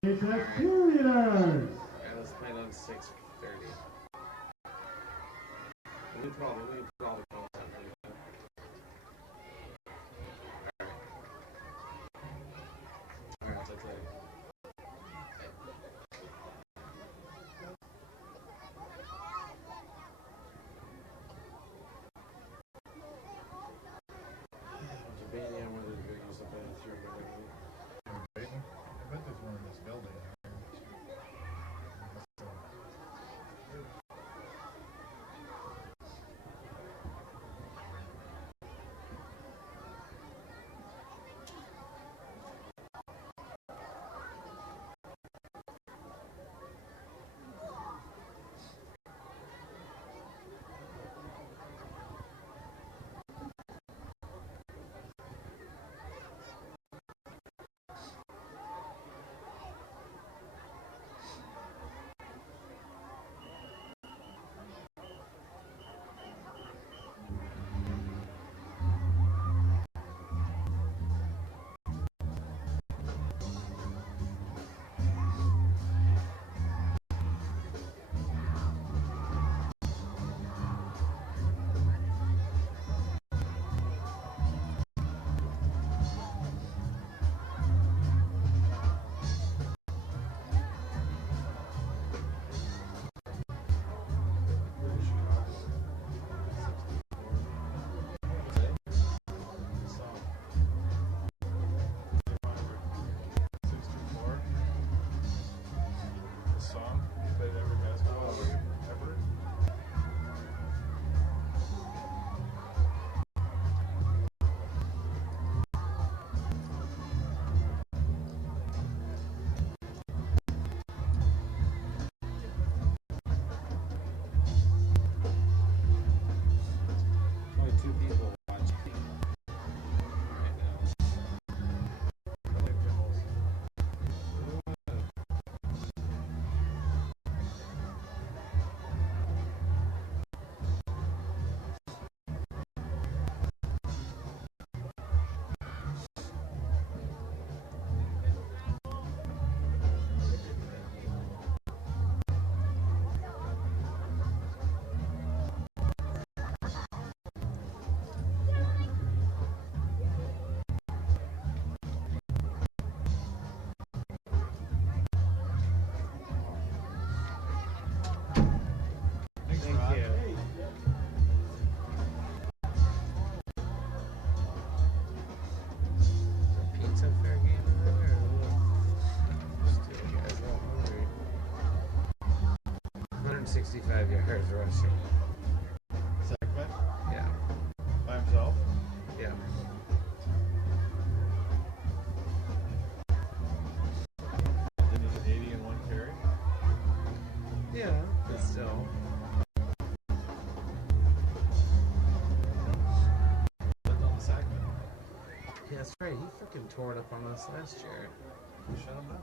DHS cheerleaders. Alright, let's plan on 6:30. We probably put all the goals out there. Alright, that's it. Debating on whether to go use the bathroom or not. I bet there's one in this building. Only 2 people watching right now. Thank you. Pizza fair game in there, or what? Still, you guys all hungry. 165 yards rushing. Segment Yeah. by himself. Yeah. Then he's 80 in one carry. Yeah, but still. Putting on the sack now. Yeah, that's right. He freaking tore it up on us last year. Shut him down.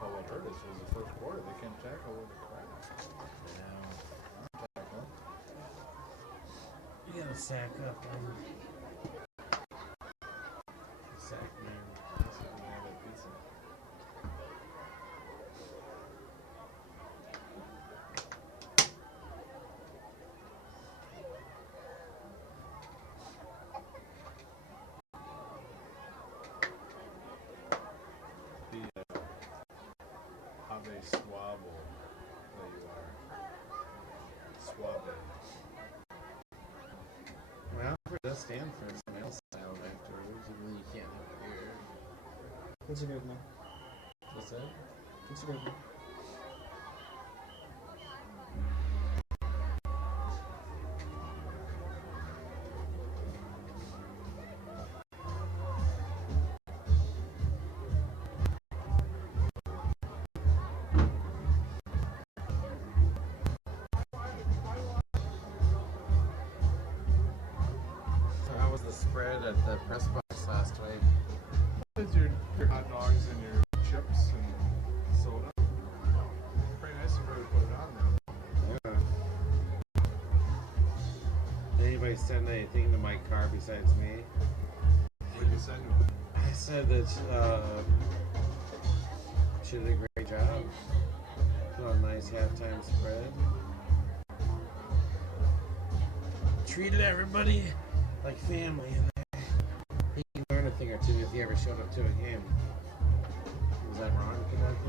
Well, what hurt us was the first quarter. They can't tackle with the crap. Tackle. You gotta sack up, man. Sack, man. That's what we have at pizza. club it. Well, it does stand for something else style afterwards, and then you can't have it here. What's a good one? What's that? What's a good one? So how was the spread at the press box last week? It's your hot dogs and your chips and soda. Pretty nice of her to put it on there. Yeah. Anybody send anything to my car besides me? What did you send to him? I said that she did a great job. Put on a nice halftime spread. Treated everybody like family in there. You can learn a thing or two if you ever showed up to a game. Was that wrong?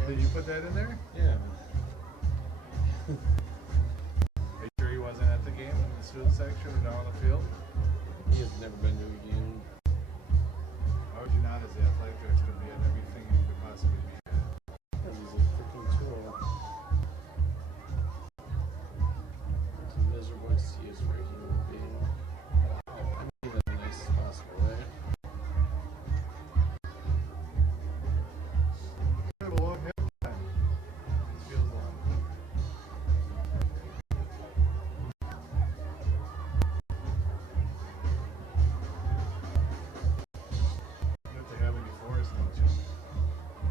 Did you put that in there? Yeah. Are you sure he wasn't at the game in the student section or down on the field? He has never been to a game. How would you not, as the athletic director, be at everything you could possibly be at? Because he's a freaking tool. It's a miserable excuse for a human being. I mean that in the nicest possible way. We have a long halftime. This feels long. You don't have to have any forest, don't you?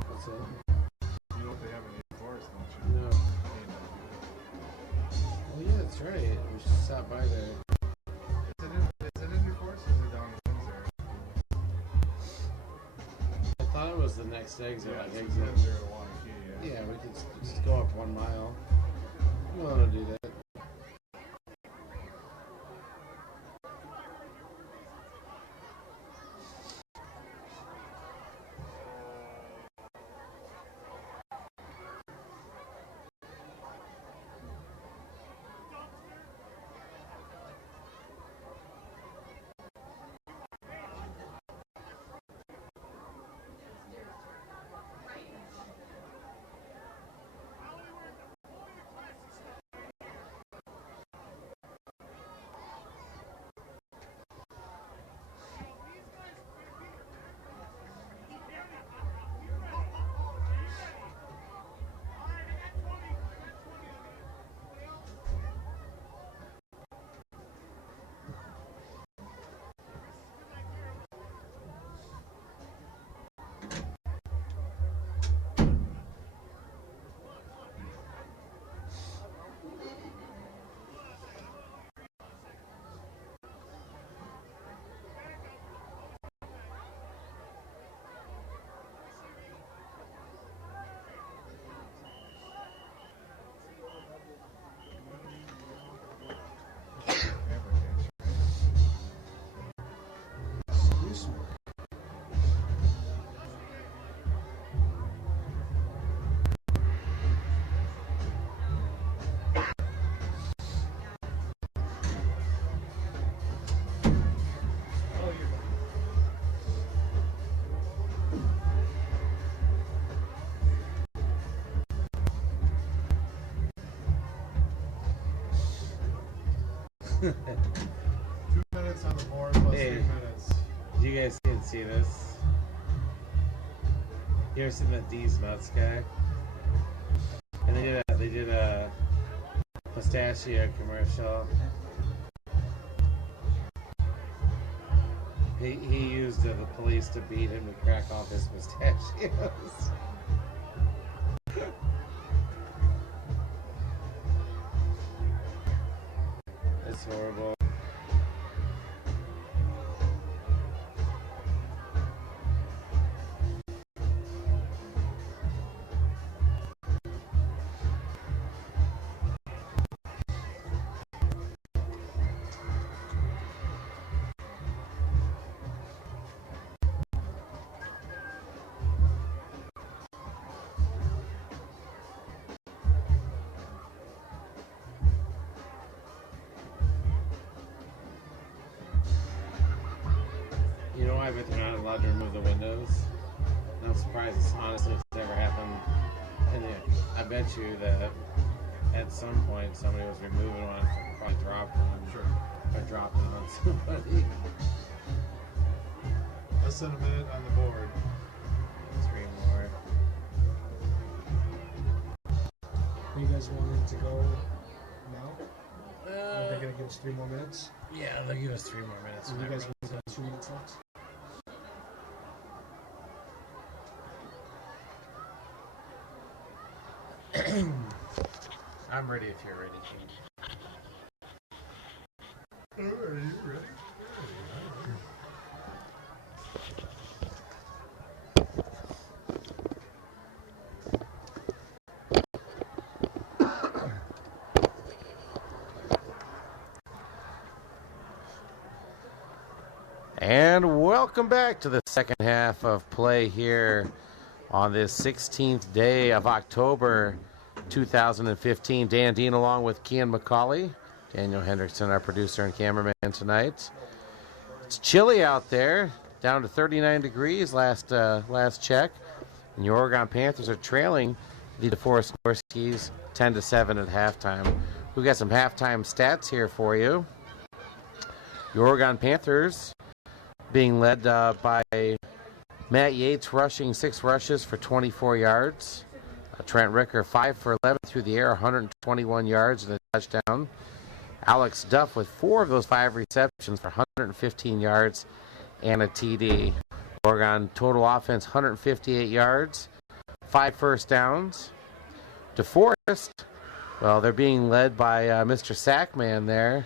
What's that? You don't have to have any forest, don't you? No. Oh yeah, that's right. We should stop by there. Is it in your forest or is it down in Windsor? I thought it was the next exit. Yeah, Like it's exit. Windsor to Wanakee, yeah. Yeah, we could just go up 1 mile. We want to do that. Two minutes on the board plus Hey. 3 minutes. You guys can see this. You ever seen the D's Nuts guy? And they did a pistachio commercial. He used the police to beat him to crack off his pistachios. It's horrible. I bet they're not allowed to remove the windows. And I'm surprised, honestly, if it's ever happened. And I bet you that at some point somebody was removing one, probably dropped one. Sure. Or dropped it on somebody. Less than a minute on the board. 3 more. You guys wanted to go now? Are they going to give us 3 more minutes? Yeah, they'll give us 3 more minutes. And you guys want to go 2 minutes left? I'm ready if you're ready, King. Are you ready? And welcome back to the second half of play here on this 16th day of October 2015. Dan Dean along with Kian McCauley. Daniel Hendrickson, our producer and cameraman tonight. It's chilly out there, down to 39 degrees last check. And your Oregon Panthers are trailing the Deforest Norskies 10-7 at halftime. We've got some halftime stats here for you. Your Oregon Panthers being led by Matt Yates, rushing 6 rushes for 24 yards. Trent Ricker 5 for 11 through the air, 121 yards and a touchdown. Alex Duff with 4 of those 5 receptions for 115 yards and a TD. Oregon total offense 158 yards, 5 first downs. DeForest, well, they're being led by Mr. Sackman there.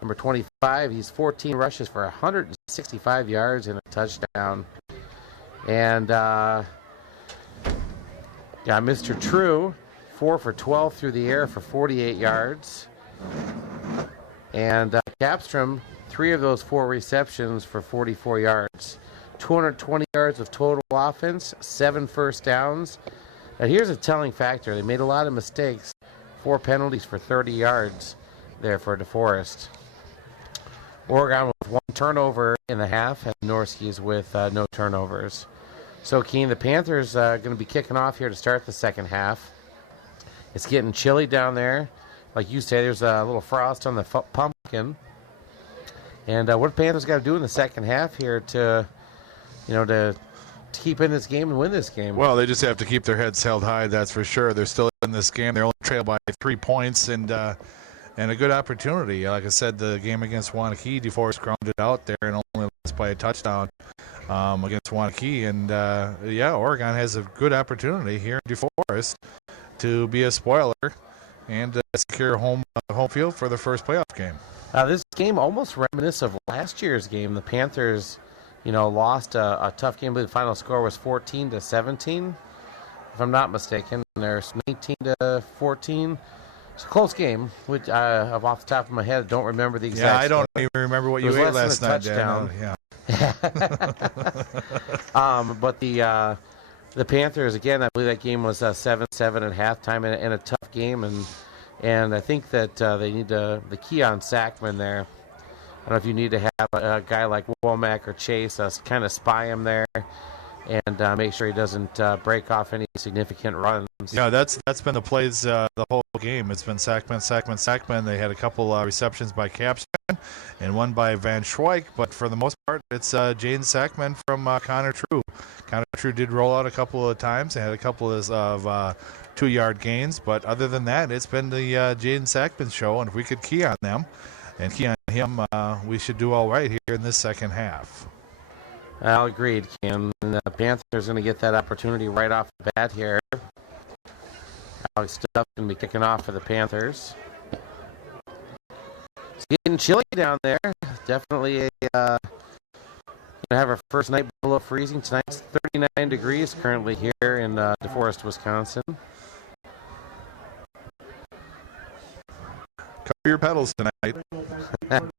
Number 25, he's 14 rushes for 165 yards and a touchdown. And got Mr. True, 4 for 12 through the air for 48 yards. And Capstrom, 3 of those 4 receptions for 44 yards. 220 yards of total offense, 7 first downs. Now here's a telling factor. They made a lot of mistakes. 4 penalties for 30 yards there for DeForest. Oregon with 1 turnover in the half, and Norskies with no turnovers. So, Keen, the Panthers going to be kicking off here to start the second half. It's getting chilly down there. Like you say, there's a little frost on the pumpkin. And what the Panthers got to do in the second half here to keep in this game and win this game? Well, they just have to keep their heads held high, that's for sure. They're still in this game. They're only trailed by 3 points and a good opportunity. Like I said, the game against Wanakee, DeForest grounded out there and only lost by a touchdown against Wanakee. And, Oregon has a good opportunity here in DeForest to be a spoiler and secure home field for the first playoff game. This game almost reminiscent of last year's game. The Panthers, lost a tough game, but the final score was 14-17, if I'm not mistaken. There's 19-14. It's a close game, which off the top of my head, I don't remember the exact I don't score. even remember what you ate last night, touchdown. Dan. But the Panthers, again, I believe that game was 7-7 at halftime and a tough game. And I think that they need the key on Sackman there. I don't know if you need to have a guy like Womack or Chase kind of spy him there and make sure he doesn't break off any significant runs. Yeah, that's been the plays the whole game. It's been Sackman. They had a couple receptions by Capstone and one by Van Schweik, but for the most part, it's Jaden Sackman from Connor True. Connor True did roll out a couple of times. They had a couple of 2-yard gains, but other than that, it's been the Jaden Sackman show, and if we could key on them and key on him, we should do all right here in this second half. I'll agreed, Kim. And the Panthers going to get that opportunity right off the bat here. Alex Duff going to be kicking off for the Panthers. It's getting chilly down there. Definitely going to have our first night below freezing. Tonight's 39 degrees currently here in DeForest, Wisconsin. Cover your pedals tonight.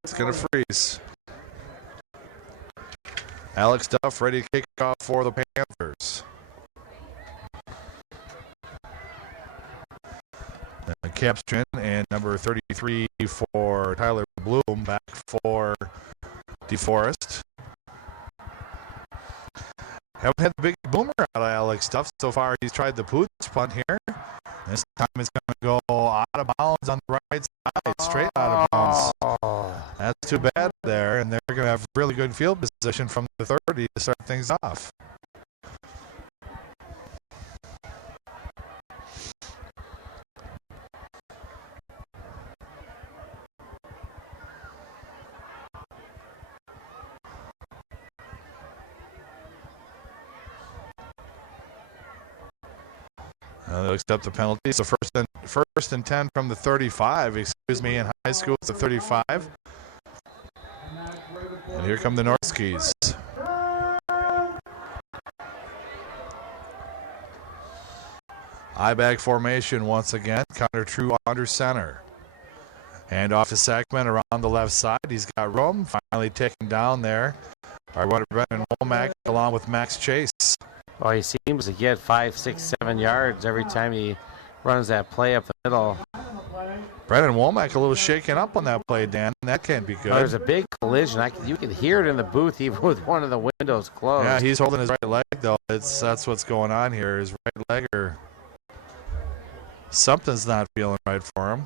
It's going to freeze. Alex Duff ready to kick off for the Panthers. Capstone and number 33 for Tyler Bloom back for DeForest. Haven't had the big boomer out of Alex Stuff so far. He's tried the pooch punt here. This time it's going to go out of bounds on the right side, straight out of bounds. That's too bad there, and they're going to have really good field position from the 30 to start things off. They'll accept the penalty. So first and 10 from the 35. Excuse me, in high school it's the 35. And here come the Norskies. I-back formation once again. Connor True under center. Hand off to Sackman around the left side. He's got room. Finally taken down there by Brennan Womack along with Max Chase. Well, he seems to get 5, 6, 7 yards every time he runs that play up the middle. Brennan Womack a little shaken up on that play, Dan. That can't be good. Well, there's a big collision. You can hear it in the booth even with one of the windows closed. Yeah, he's holding his right leg, though. That's what's going on here. His right leg or something's not feeling right for him.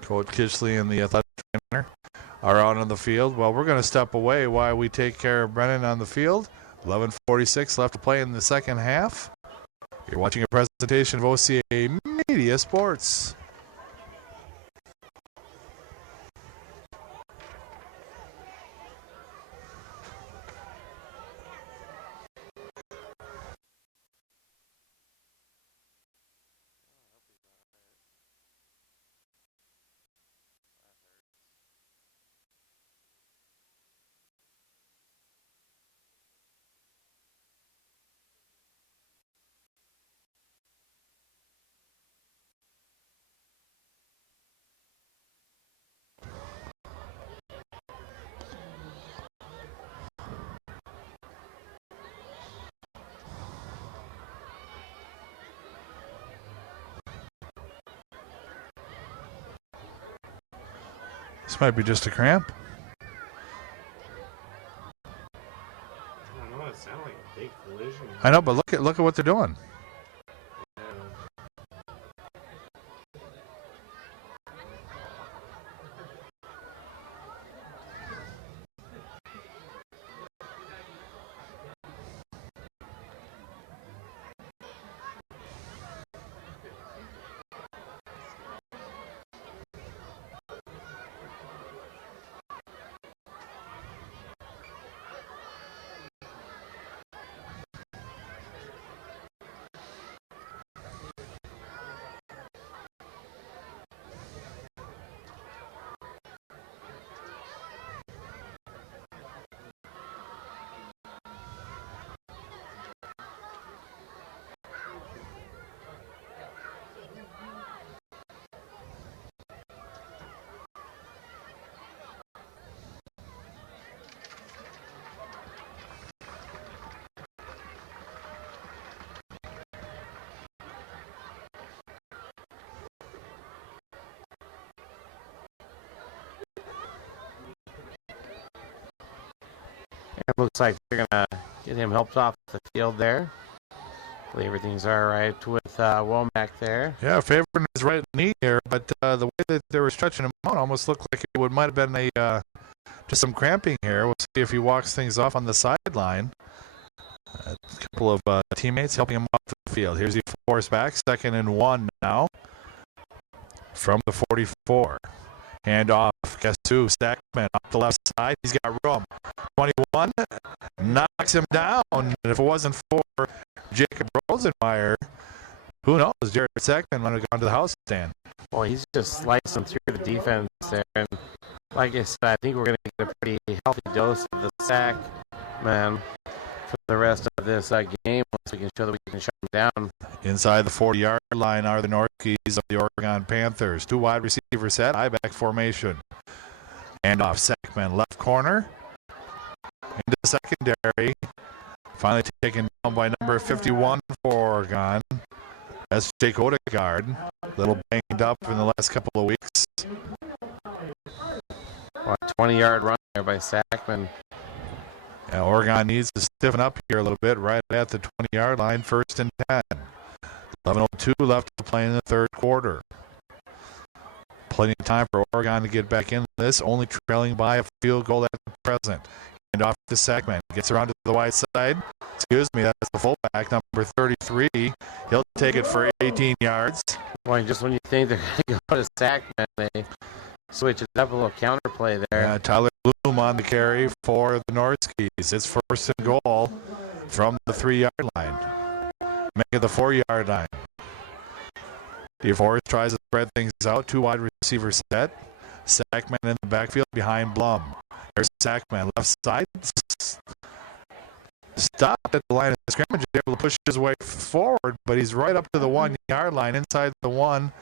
Coach Kishley and the athletic trainer are out on the field. Well, we're going to step away while we take care of Brennan on the field. 11:46 left to play in the second half. You're watching a presentation of OCA Media Sports. This might be just a cramp. I don't know. It sounded like a big collision. I know, but look at what they're doing. It looks like they're going to get him helped off the field there. Hopefully everything's all right with Womack there. Yeah, favoring his right knee here, but the way that they were stretching him out almost looked like it might have been just some cramping here. We'll see if he walks things off on the sideline. A couple of teammates helping him off the field. Here's the force back, 2nd and 1 now from the 44. Hand off, guess who? Stackman up the left side. He's got room. 21 knocks him down. And if it wasn't for Jacob Rosenmeyer, who knows? Jared Stackman might have gone to the house stand. Well, he's just slicing through the defense there. And like I said, I think we're going to get a pretty healthy dose of the sack, man, for the rest of this game once we can show that we can shut him down. Inside the 40-yard line are the Norskies of the Oregon Panthers. 2 wide receiver set, I-back formation. Hand off, Sackman, left corner. Into the secondary. Finally taken down by number 51 for Oregon. That's Jake Odegaard. A little banged up in the last couple of weeks. 20-yard run there by Sackman. Yeah, Oregon needs to stiffen up here a little bit right at the 20-yard line, 1st and 10. 11:02 left to play in the third quarter. Plenty of time for Oregon to get back in this, only trailing by a field goal at the present. And off to Sackman. Gets around to the wide side. Excuse me, that's the fullback, number 33. He'll take it for 18 yards. Boy, just when you think they're going to go to Sackman, they switch it up, a little counterplay there. Tyler Bloom on the carry for the Norskies. It's 1st and goal from the 3-yard line. Make it the 4-yard line. Deforest tries to spread things out. 2 wide receivers set. Sackman in the backfield behind Blum. There's Sackman left side. Stopped at the line of scrimmage, able to push his way forward, but he's right up to the 1-yard line, inside the 1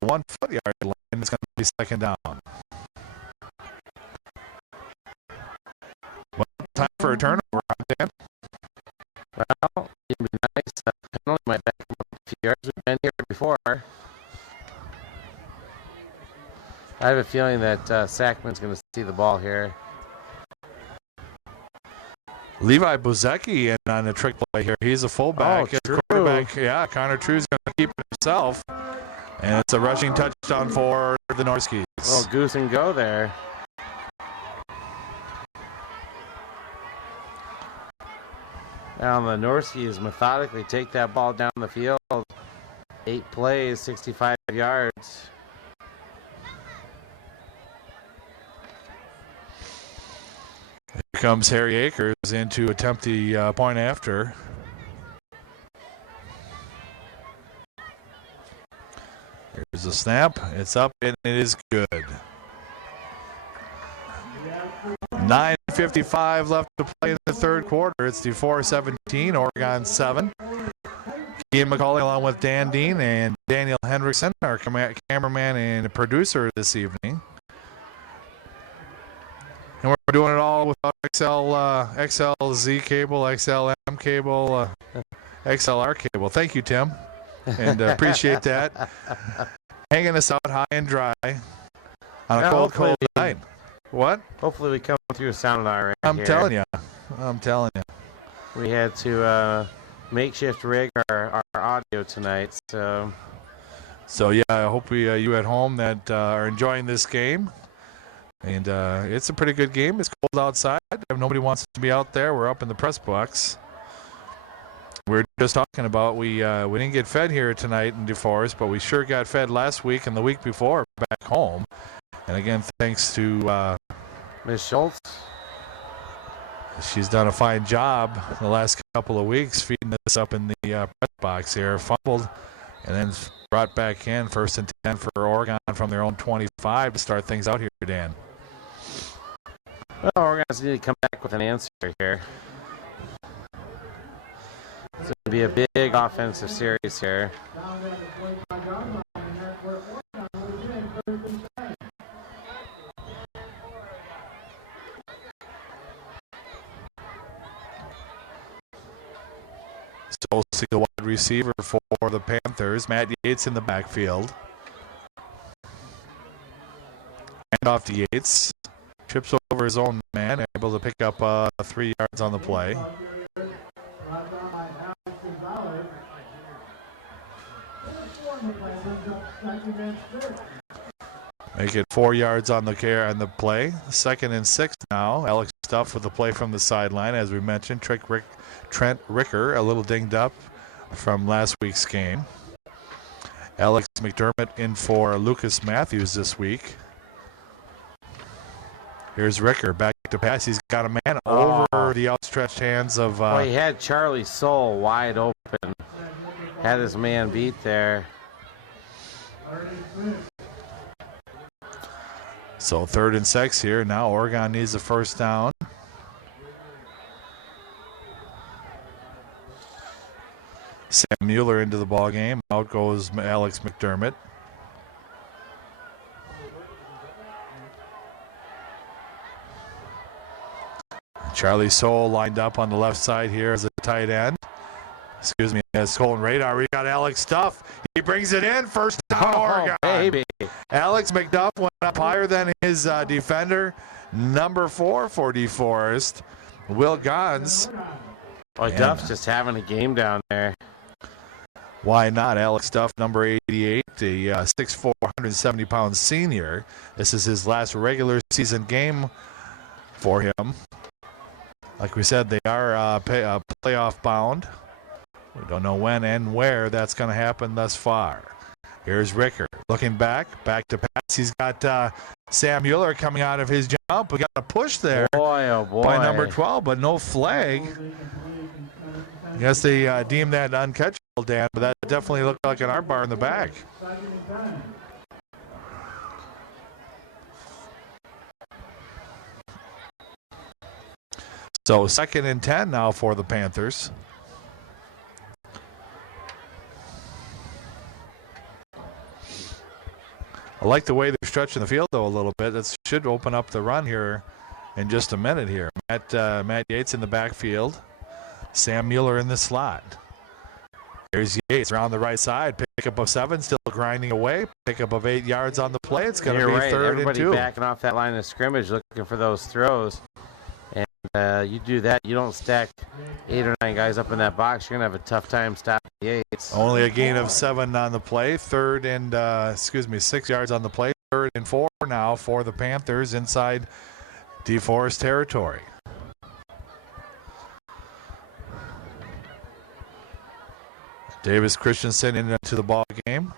foot-yard line. It's going to be 2nd down. Well, time for a turnover, Dan. Well, it'd be nice. Penalty might back him up a few yards. We've been here before. I have a feeling that Sackman's going to see the ball here. Levi Buzecki in on a trick play here. He's a fullback. True. Quarterback. Yeah, Connor True's going to keep it himself. And it's a rushing touchdown for the Norskies. Oh, goose and go there. Now the Norskies methodically take that ball down the field. 8 plays, 65 yards. Here comes Harry Akers in to attempt the point after. Here's the snap. It's up and it is good. 9:55 left to play in the third quarter. It's Deforest 17, Oregon 7. Ian McCauley along with Dan Dean and Daniel Hendrickson, our cameraman and producer this evening. And we're doing it all without XLZ cable, XLM cable, XLR cable. Thank you, Tim, and appreciate that. Hanging us out high and dry on a cold night. What? Hopefully we come through a sonar right I'm here. telling you. I'm telling you. We had to makeshift rig our audio tonight, so. So yeah, I hope you at home that are enjoying this game. And it's a pretty good game. It's cold outside. Nobody wants to be out there. We're up in the press box. We were just talking about we didn't get fed here tonight in Deforest, but we sure got fed last week and the week before back home. And again, thanks to Ms. Schultz. She's done a fine job the last couple of weeks feeding this up in the press box here. Fumbled and then brought back in 1st and 10 for Oregon from their own 25 to start things out here, Dan. Well, Oregon's need to come back with an answer here. It's going to be a big offensive series here. Stolsky, the wide receiver for the Panthers. Matt Yates in the backfield. Hand off to Yates. Trips over his own man, able to pick up 3 yards on the play. Make it 4 yards on the play. 2nd and 6 now. Alex Stuff with the play from the sideline. As we mentioned, Trent Ricker a little dinged up from last week's game. Alex McDermott in for Lucas Matthews this week. Here's Ricker back to pass. He's got a man over the outstretched hands of. Well, he had Charlie Soule wide open. Had his man beat there. So 3rd and 6 here. Now Oregon needs a 1st down. Sam Mueller into the ball game. Out goes Alex McDermott. Charlie Soule lined up on the left side here as a tight end. Excuse me, as Colin Radar. We got Alex Stuff. He brings it in. 1st down, Oregon. Maybe. Alex McDuff went up higher than his defender, number 4 for DeForest, Will Gons. Boy, Duff's just having a game down there. Why not? Alex Duff, number 88, a 6'4", 170-pound senior. This is his last regular season game for him. Like we said, they are playoff bound. We don't know when and where that's going to happen thus far. Here's Ricker looking back to pass. He's got Sam Mueller coming out of his jump. We got a push there by number 12, but no flag. I guess they deemed that uncatchable, Dan, but that definitely looked like an arm bar in the back. So 2nd and 10 now for the Panthers. I like the way they're stretching the field, though, a little bit. That should open up the run here in just a minute here. Matt Yates in the backfield. Sam Mueller in the slot. Here's Yates around the right side. Pickup of 7, still grinding away. Pickup of 8 yards on the play. It's going to be right. 3rd Everybody and 2. Backing off that line of scrimmage, looking for those throws. And you do that, you don't stack 8 or 9 guys up in that box, you're going to have a tough time stopping Yates. Only a gain of 7 on the play. 6 yards on the play. 3rd and 4 now for the Panthers inside DeForest territory. Davis Christensen into the ball game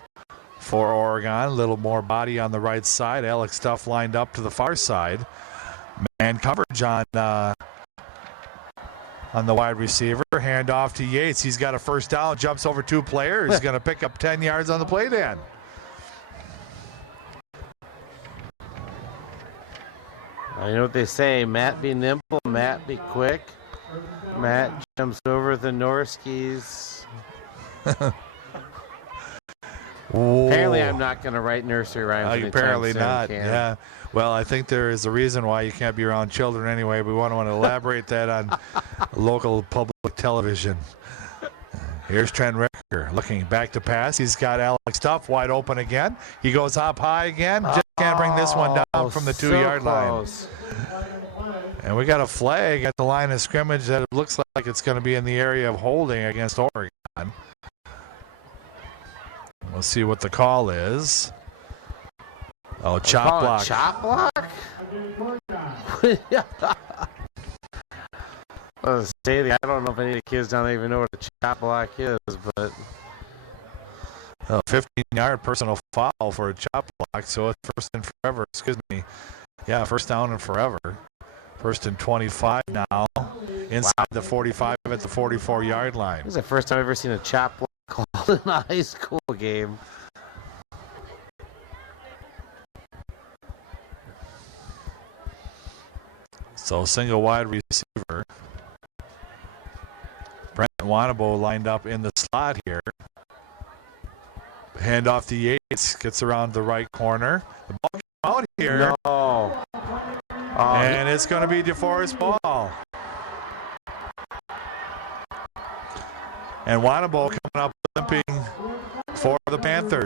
for Oregon. A little more body on the right side. Alex Duff lined up to the far side. Man coverage on the wide receiver. Hand off to Yates. He's got a first down. Jumps over 2 players. He's going to pick up 10 yards on the play, Dan. You know what they say, Matt be nimble, Matt be quick. Matt jumps over the Norskies. Apparently I'm not going to write nursery rhymes. Apparently soon, not. Yeah. Well, I think there is a reason why you can't be around children anyway. We want to elaborate that on local public television. Here's Trent Ricker looking back to pass. He's got Alex Duff wide open again. He goes up high again. Just can't bring this one down from the 2-yard line. And we got a flag at the line of scrimmage that it looks like it's going to be in the area of holding against Oregon. We'll see what the call is. Oh, chop block. Chop block? I don't know if any of the kids down there even know what a chop block is, but 15-yard personal foul for a chop block, so it's first and forever. Excuse me. Yeah, first down and forever. First and 25 now. Inside the 45 at the 44-yard line. This is the first time I've ever seen a chop block called in a high school game. So single wide receiver. Brent Wanabo lined up in the slot here. Hand off to Yates. Gets around the right corner. The ball came out here. No. And it's going to be DeForest ball. And Wanabo coming up limping for the Panthers.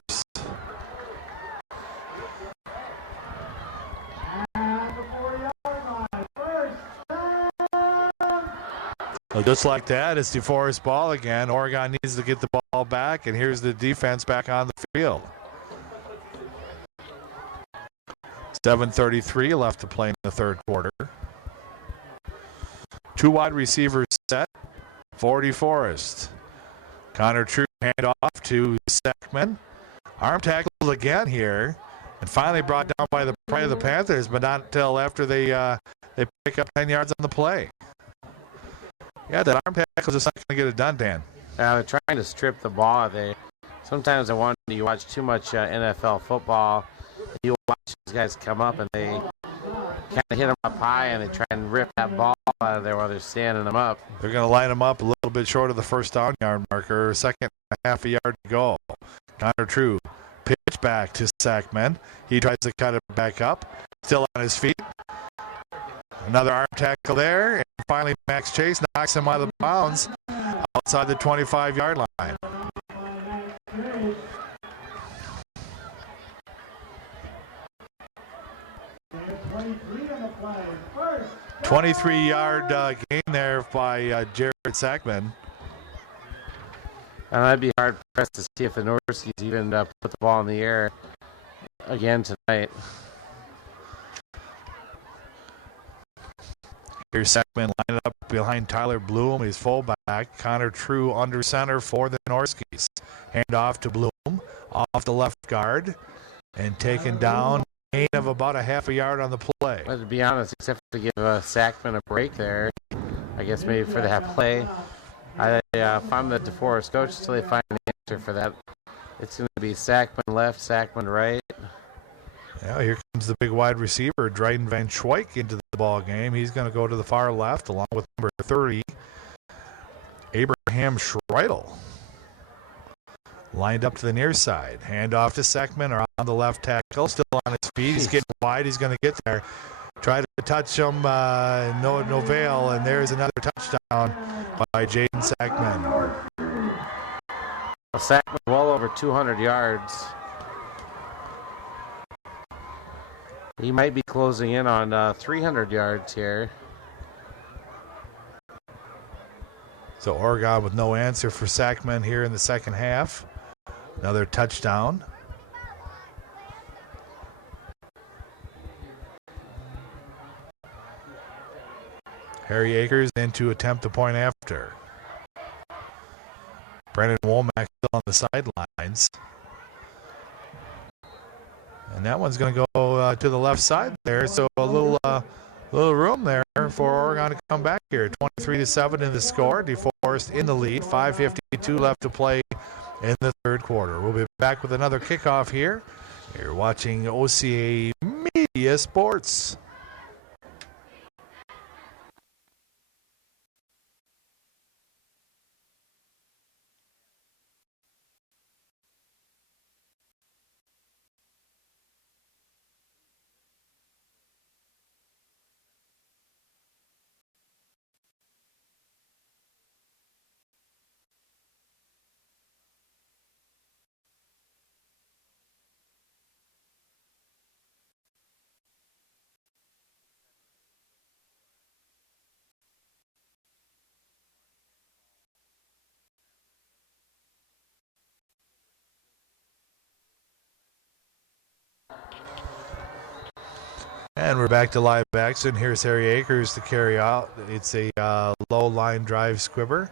So just like that, it's DeForest ball again. Oregon needs to get the ball back, and here's the defense back on the field. 7:33 left to play in the third quarter. 2 wide receivers set for DeForest. Connor True hand off to Sackman. Arm tackled again here, and finally brought down by the Panthers, but not until after they pick up 10 yards on the play. Yeah, that arm tackle is just not going to get it done, Dan. They're trying to strip the ball. Sometimes I wonder, you watch too much NFL football. You watch these guys come up and they kind of hit them up high and they try and rip that ball out of there while they're standing them up. They're going to line them up a little bit short of the first down yard marker. Second and a half a yard to go. Connor True pitch back to Sackman. He tries to cut it back up. Still on his feet. Another arm tackle there. And finally, Max Chase knocks him out of bounds outside the 25-yard line. 23-yard gain there by Jared Sackman. And I'd be hard pressed to see if the Norskies even put the ball in the air again tonight. Here's Sackman lined up behind Tyler Bloom, his fullback. Connor True under center for the Norskies. Hand off to Bloom, off the left guard, and taken down. Gain of about a half a yard on the play. But to be honest, except to give Sackman a break there, I guess maybe for that play, if I'm the Deforest coach, until they find an answer for that, it's going to be Sackman left, Sackman right. Yeah, here comes the big wide receiver, Dryden Van Schweik, into the ball game. He's going to go to the far left along with number 30, Abraham Schreidel. Lined up to the near side. Hand off to Sackman around the left tackle. Still on his feet. He's getting wide. He's going to get there. Try to touch him. No avail. And there's another touchdown by Jaden Sackman. Sackman well over 200 yards. He might be closing in on 300 yards here. So Oregon with no answer for Sackman here in the second half. Another touchdown. Harry Akers in to attempt the point after. Brendan Womack still on the sidelines. And that one's going to go to the left side there. So a little room there for Oregon to come back here. 23-7 in the score. DeForest in the lead. 5:52 left to play in the third quarter. We'll be back with another kickoff here. You're watching OCA Media Sports. And we're back to live action. Here's Harry Akers to carry out. It's a low line drive squibber.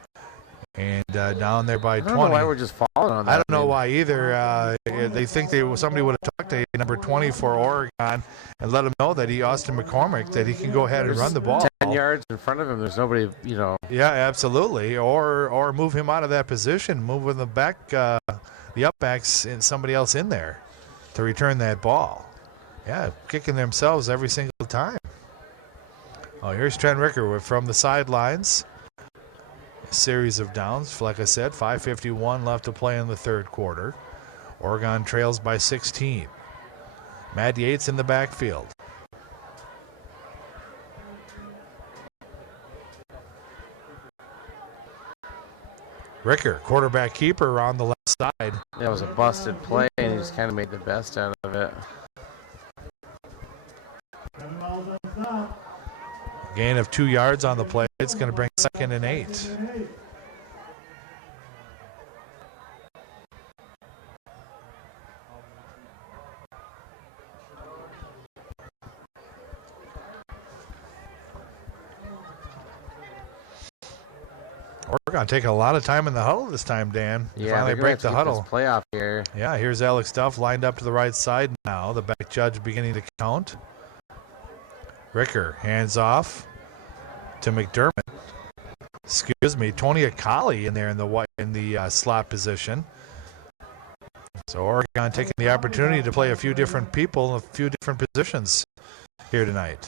And down there by 20. I don't know why we're just falling on that. I don't know why either. They think somebody would have talked to number 20 for Oregon and let him know that Austin McCormick, that he can go ahead and run the ball. 10 yards in front of him. There's nobody, Yeah, absolutely. Or move him out of that position. Move with the back, the upbacks, and somebody else in there to return that ball. Yeah, kicking themselves every single time. Oh, here's Trent Ricker from the sidelines. A series of downs. Like I said, 5:51 left to play in the third quarter. Oregon trails by 16. Matt Yates in the backfield. Ricker, quarterback keeper on the left side. That was a busted play, and he just kind of made the best out of it. Gain of 2 yards on the play. It's going to bring 2nd and 8. Oregon taking a lot of time in the huddle this time, Dan. Yeah, finally break the huddle. Playoff here. Yeah, here's Alex Duff lined up to the right side now. The back judge beginning to count. Ricker hands off to McDermott. Excuse me, Tony Akali in there in the slot position. So Oregon taking the opportunity to play a few different people, a few different positions here tonight.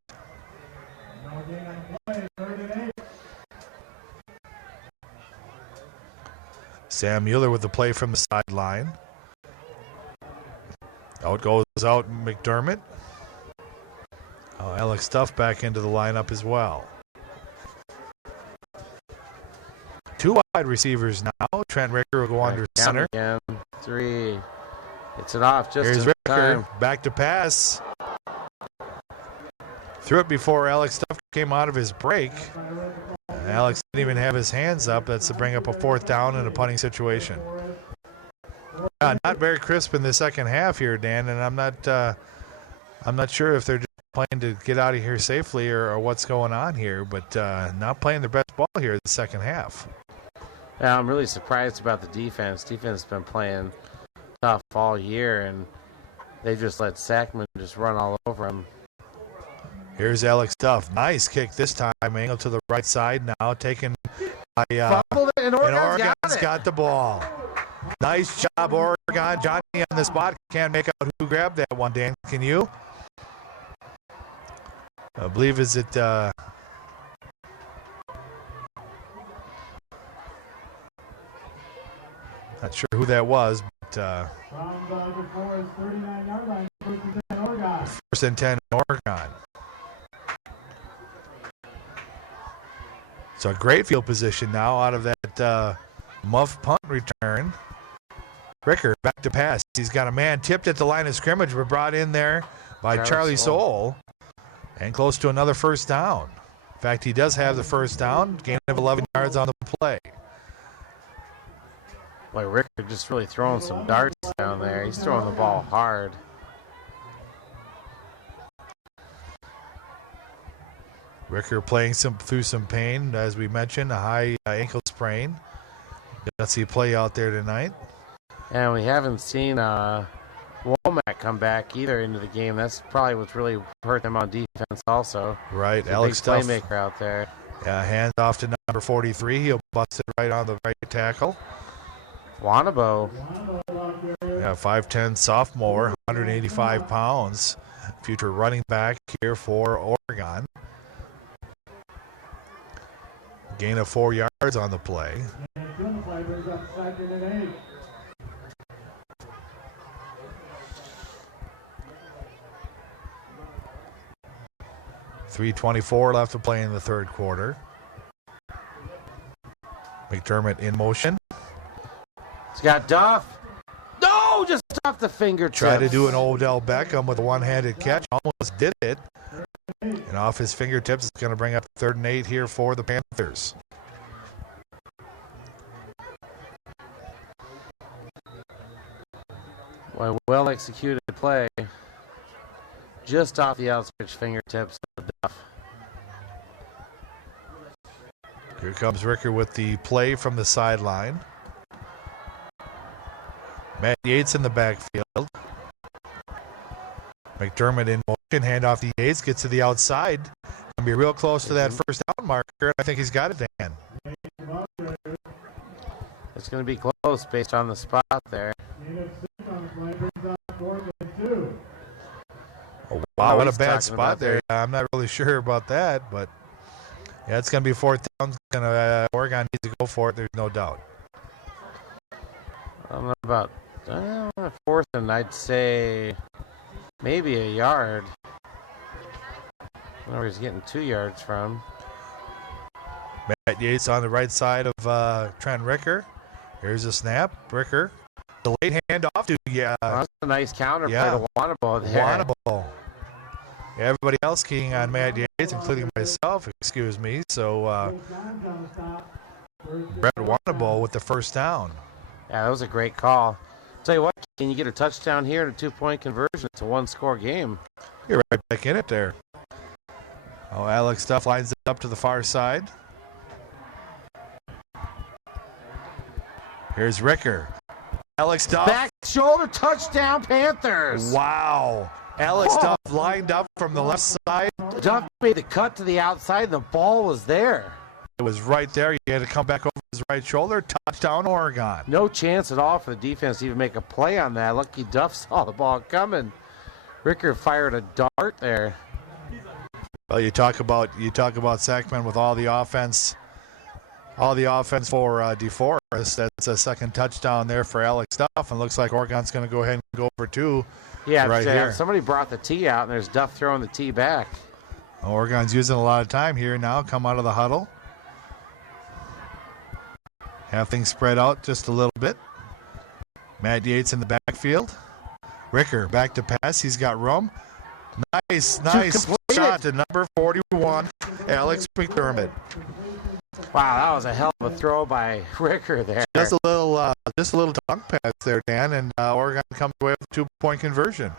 Sam Mueller with the play from the sideline. Out goes McDermott. Alex Duff back into the lineup as well. 2 wide receivers now. Trent Ricker will go under center. Again. 3. It's it off just Here's in Ricker time. back to pass. Threw it before Alex Duff came out of his break. Alex didn't even have his hands up. That's to bring up a 4th down in a punting situation. Not very crisp in the second half here, Dan, and I'm not sure if they're just playing to get out of here safely or what's going on here, but not playing their best ball here in the second half. Yeah, I'm really surprised about the defense. Defense has been playing tough all year, and they just let Sackman just run all over them. Here's Alex Duff. Nice kick this time. Angle to the right side now. Taken by and Oregon's got the ball. Nice job, Oregon. Johnny on the spot. Can't make out who grabbed that one, Dan. Can you? I believe is it not sure who that was, but From the Deforest 39-yard line, first and 10 Oregon. So a great field position now out of that muff punt return. Ricker back to pass. He's got a man tipped at the line of scrimmage, but brought in there by Charlie Soule. And close to another first down. In fact, he does have the first down. Gain of 11 yards on the play. Boy, Ricker just really throwing some darts down there. He's throwing the ball hard. Ricker playing through some pain, as we mentioned, a high ankle sprain. Gonna see play out there tonight. And we haven't seen Womack come back either into the game. That's probably what's really hurt them on defense also. Right, He's Alex big Duff. playmaker out there. Yeah, hands off to number 43. He'll bust it right on the right tackle. Wanabo. Yeah, 5'10 sophomore, 185 pounds. Future running back here for Oregon. Gain of 4 yards on the play. 3:24 left to play in the third quarter. McDermott in motion. He's got Duff. No, just off the fingertips. Tried to do an Odell Beckham with a one-handed catch. Almost did it. And off his fingertips, it's going to bring up 3rd and 8 here for the Panthers. Well executed play. Just off the outstretched fingertips of Duff. Here comes Ricker with the play from the sideline. Matt Yates in the backfield. McDermott in motion, hand off to Yates, gets to the outside. Gonna be real close to that first down marker, and I think he's got it, Dan. It's going to be close based on the spot there. Oh, wow, what a bad spot there. I'm not really sure about that, but yeah, it's going to be 4th down. Oregon needs to go for it, there's no doubt. I don't know about 4th and I'd say maybe a yard. I don't know where he's getting 2 yards from. Matt Yates on the right side of Trent Ricker. Here's a snap. Ricker. The late handoff to That's a nice counter play to Wanabo there. Wanabo. Everybody else keying on Matt Yates, including myself, excuse me. So Brett Wanabo with the first down. Yeah, that was a great call. Tell you what, can you get a touchdown here and a 2-point conversion? It's a 1-score game. You're right back in it there. Oh, Alex Duff lines it up to the far side. Here's Ricker. Alex Duff. Back shoulder touchdown, Panthers. Wow. Alex Duff lined up from the left side. Duff made the cut to the outside. The ball was there. It was right there. He had to come back over his right shoulder. Touchdown, Oregon. No chance at all for the defense to even make a play on that. Lucky Duff saw the ball coming. Ricker fired a dart there. Well, you talk about Sackman with all the offense for Deforest. That's a second touchdown there for Alex Duff, and looks like Oregon's going to go ahead and go for 2. Yeah, right here. Somebody brought the tee out, and there's Duff throwing the tee back. Oregon's using a lot of time here now. Come out of the huddle. Have things spread out just a little bit. Matt Yates in the backfield. Ricker back to pass. He's got room. Nice shot to number 41, Alex McDermott. Wow, that was a hell of a throw by Ricker there. Just a little dunk pass there, Dan, and Oregon comes away with a 2-point conversion.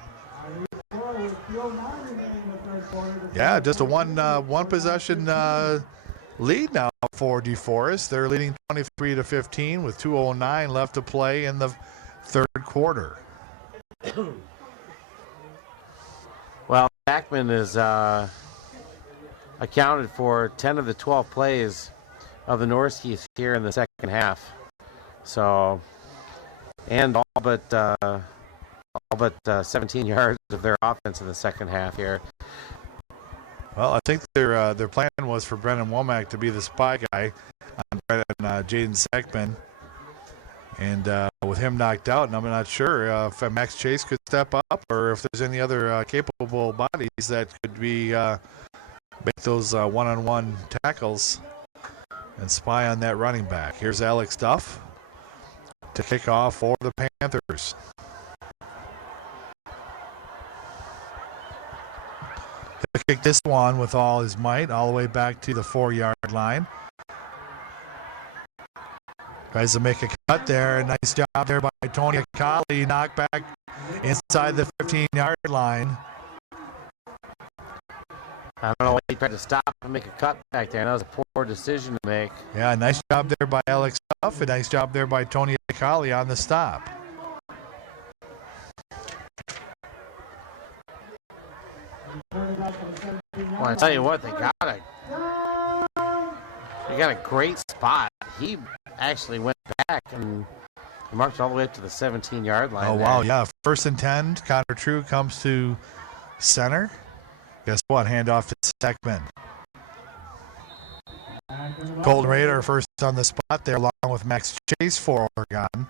Yeah, just a one possession lead now for Deforest. They're leading 23-15 with 2:09 left to play in the third quarter. Well, Jackman is accounted for 10 of the 12 plays of the Norskies here in the second half. So, and all but 17 yards of their offense in the second half here. Well, I think their plan was for Brendan Womack to be the spy guy on Jaden Sackman. And with him knocked out, and I'm not sure if Max Chase could step up or if there's any other capable bodies that could be make those one-on-one tackles and spy on that running back. Here's Alex Duff to kick off for the Panthers. He'll kick this one with all his might all the way back to the 4-yard line. Tries to make a cut there. Nice job there by Tony Akali. Knocked back inside the 15-yard line. I don't know why he tried to stop and make a cut back there. That was a poor decision to make. Yeah, nice job there by Alex Duff. A nice job there by Tony Akali on the stop. Well, I tell you what, they got a great spot. He actually went back and marched all the way up to the 17-yard line. Oh, wow, yeah. 1st and 10. Connor True comes to center. Guess what? Handoff to Sackman. Golden Raider first on the spot there along with Max Chase for Oregon.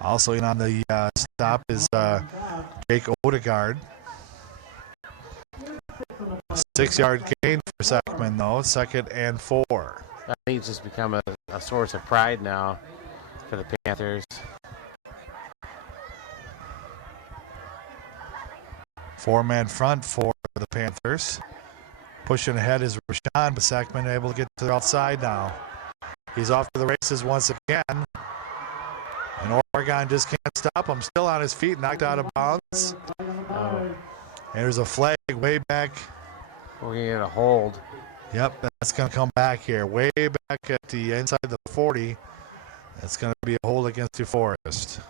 Also in on the stop is Jake Odegaard. 6-yard gain for Sackman, though. 2nd and 4. I think it's just become a source of pride now for the Panthers. 4-man front for the Panthers. Pushing ahead is Rashawn, but Sackman able to get to the outside now. He's off to the races once again. And Oregon just can't stop him. Still on his feet, knocked out of bounds. And there's a flag way back. We're going to get a hold. Yep, that's going to come back here. Way back at the inside the 40. That's going to be a hold against Deforest.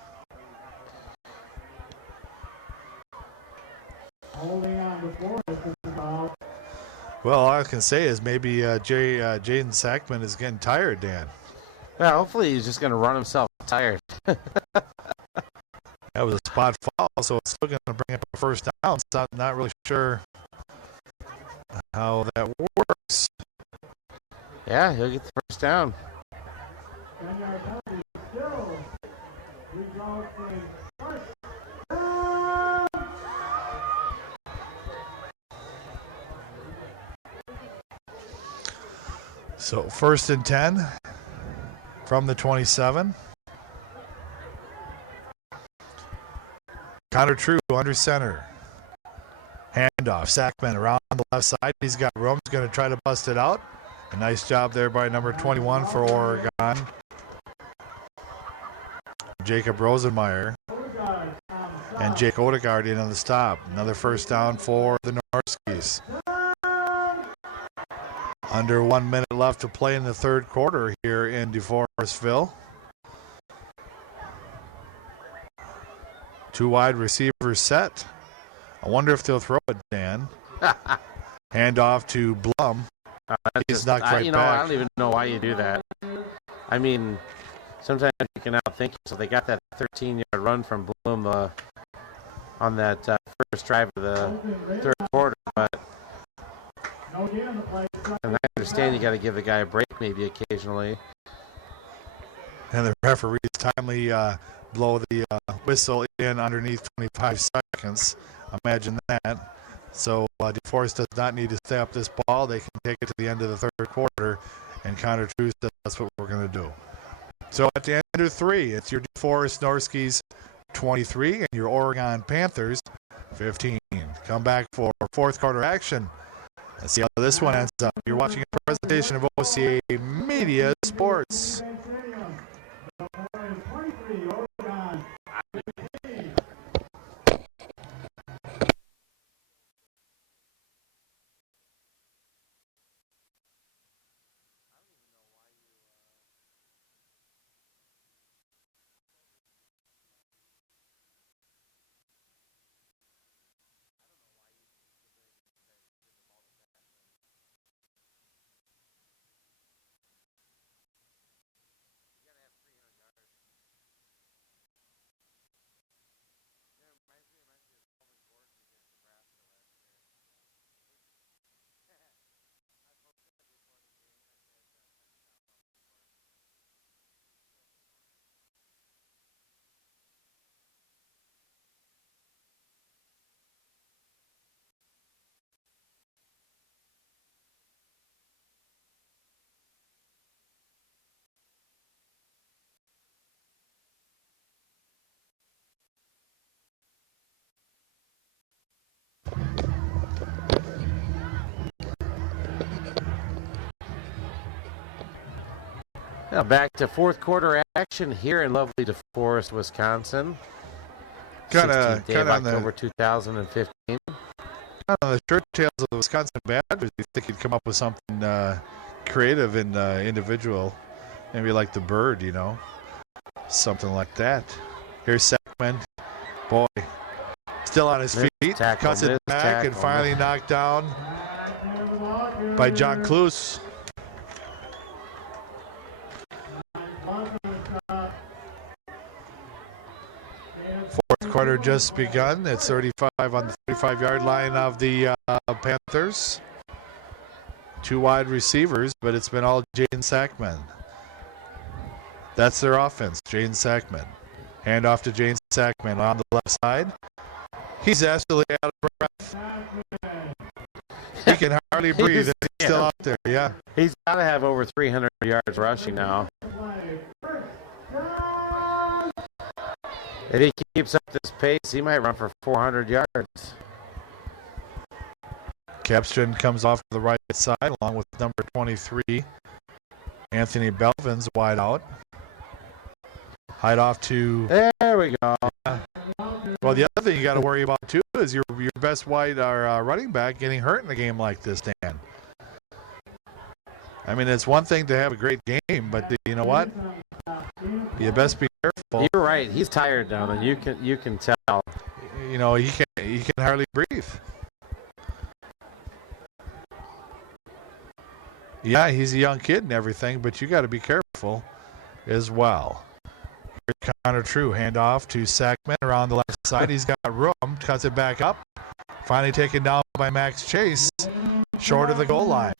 Holding on to Forest is foul. Well, all I can say is maybe Jaden Sackman is getting tired, Dan. Well, hopefully he's just going to run himself tired. That was a spot foul, so it's still going to bring up a first down. So I'm not really sure how that works. Yeah, he'll get the first down. So 1st and 10 from the 27. Connor True under center. Handoff. Sackman around the left side. He's got room. He's going to try to bust it out. A nice job there by number 21 for Oregon. Jacob Rosenmeyer. And Jake Odegaard in on the stop. Another first down for the Norskies. Under 1 minute left to play in the third quarter here in DeForestville. 2 wide receivers set. I wonder if they'll throw it, Dan. Handoff to Blum. He's knocked right back. I don't even know why you do that. I mean, sometimes you can outthink it. So they got that 13-yard run from Blum on that first drive of the third quarter. But and I understand you got to give the guy a break maybe occasionally. And the referees timely blow the whistle in underneath 25 seconds. Imagine that. So DeForest does not need to stay up this ball. They can take it to the end of the third quarter, and Connor True says that's what we're going to do. So at the end of 3, it's your DeForest Norskies 23 and your Oregon Panthers 15. Come back for fourth quarter action. Let's see how this one ends up. You're watching a presentation of OCA Media Sports. Now back to fourth quarter action here in lovely Deforest, Wisconsin. Kind of October 2015. Kind of on the shirt tails of the Wisconsin Badgers. You think he'd come up with something creative and individual, maybe like the bird, you know, something like that. Here's Sackman, boy, still on his feet, cuts it back, and finally knocked down by John Kloos. Fourth quarter just begun. It's 35 on the 35-yard line of the Panthers. Two wide receivers, but it's been all Jaden Sackman. That's their offense, Jaden Sackman. Hand off to Jaden Sackman on the left side. He's absolutely out of breath. He can hardly breathe. He's still out there, yeah. He's got to have over 300 yards rushing now. If he keeps up this pace, he might run for 400 yards. Capstron comes off to the right side along with number 23. Anthony Belvin's wide out. Hide off to... There we go. Well, the other thing you got to worry about, too, is your best wide running back getting hurt in a game like this, Dan. I mean, it's one thing to have a great game, but you know what? You best be careful. You're right. He's tired down, and you can tell. You know, he can hardly breathe. Yeah, he's a young kid and everything, but you got to be careful as well. Here's Connor True, handoff to Sackman around the left side. He's got room, cuts it back up. Finally taken down by Max Chase, short of the goal line.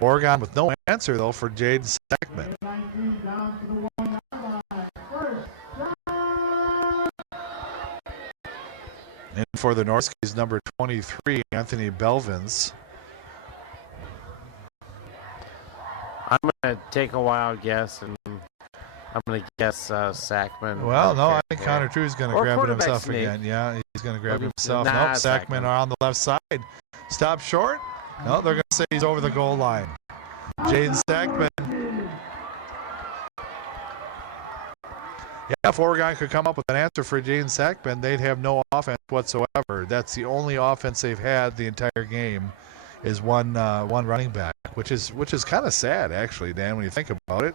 Oregon with no answer, though, for Jaden Sackman. And for the Norskies, number 23, Anthony Belvins. I'm going to take a wild guess, and I'm going to guess Sackman. Well, no, I think Connor True is going to grab it himself sneak. again. Yeah, he's going to grab it himself. Nah, Nope, Sackman are on the left side. Stop short. No, they're going to say he's over the goal line. Jaden Sackman. Yeah, if Oregon could come up with an answer for Jaden Sackman, they'd have no offense whatsoever. That's the only offense they've had the entire game is one running back, which is kind of sad, actually, Dan, when you think about it.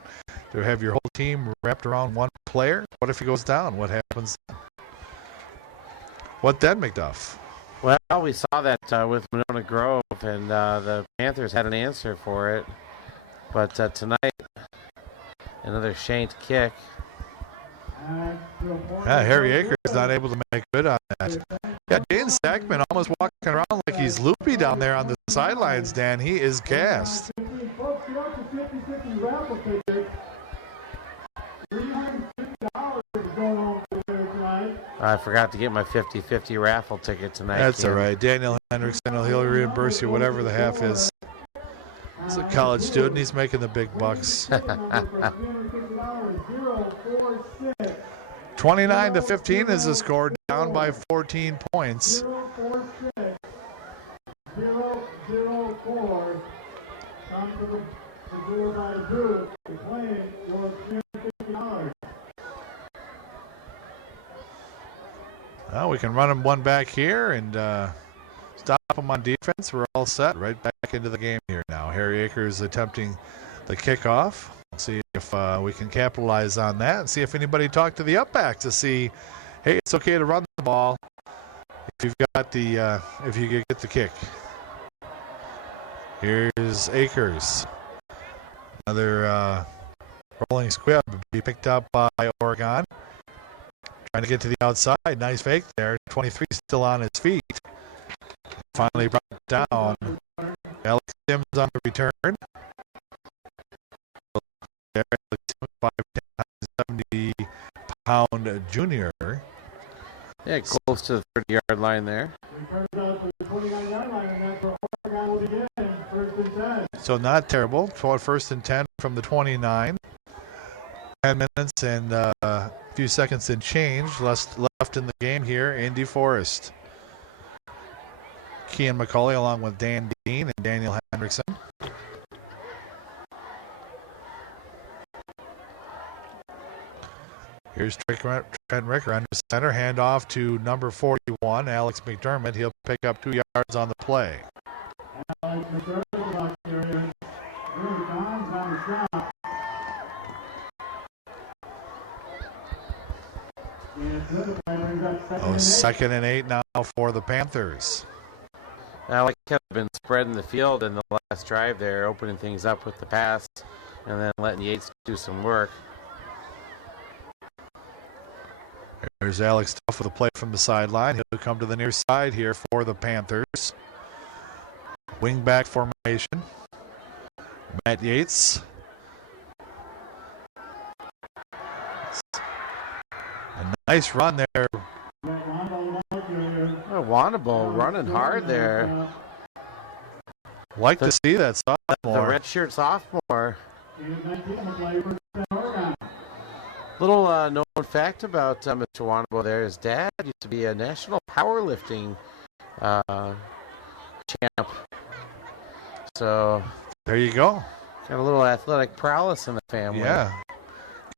To have your whole team wrapped around one player. What if he goes down? What happens then? What then, McDuff? Well, we saw that with Monona Grove, and the Panthers had an answer for it. But tonight, another shanked kick. Yeah, Harry Akers not able to make good on that. Yeah, Jaden Sackman almost walking around like he's loopy down there on the sidelines, Dan. He is gassed. I forgot to get my 50-50 raffle ticket tonight. That's all right. Daniel Hendrickson, he'll reimburse you whatever the half is. He's a college student. He's making the big bucks. 29-15 is the score, down by 14 points. 046 004. Come to the door by the booth to claim your $350. Well, we can run them one back here and stop them on defense. We're all set. Right back into the game here now. Harry Akers attempting the kickoff. Let's see if we can capitalize on that and see if anybody talked to the up back to see, hey, it's okay to run the ball if you've got the if you can get the kick. Here's Akers. Another rolling squib be picked up by Oregon. Trying to get to the outside. Nice fake there. 23 still on his feet. Finally brought down. Alex Sims on the return. There, Alex Sims, 5'10", junior. Yeah, close to the 30-yard line there. So not terrible. First and 10 from the 29. 10 minutes and a few seconds and change left in the game here in Deforest. Kean McCauley along with Dan Dean and Daniel Hendrickson. Here's Trent Ricker under center. Handoff to number 41, Alex McDermott. He'll pick up 2 yards on the play. Alex McDermott here. On the stop. Oh, 2nd and 8 now for the Panthers. Alex have been spreading the field in the last drive there, opening things up with the pass and then letting Yates do some work. There's Alex Tuff with a play from the sideline. He'll come to the near side here for the Panthers. Wingback formation. Matt Yates. A nice run there. Oh, Wanable running hard there. Like to see that sophomore. The redshirt sophomore. Little known fact about Mr. Wanabo there, his dad used to be a national powerlifting champ. So there you go. Got a little athletic prowess in the family. Yeah.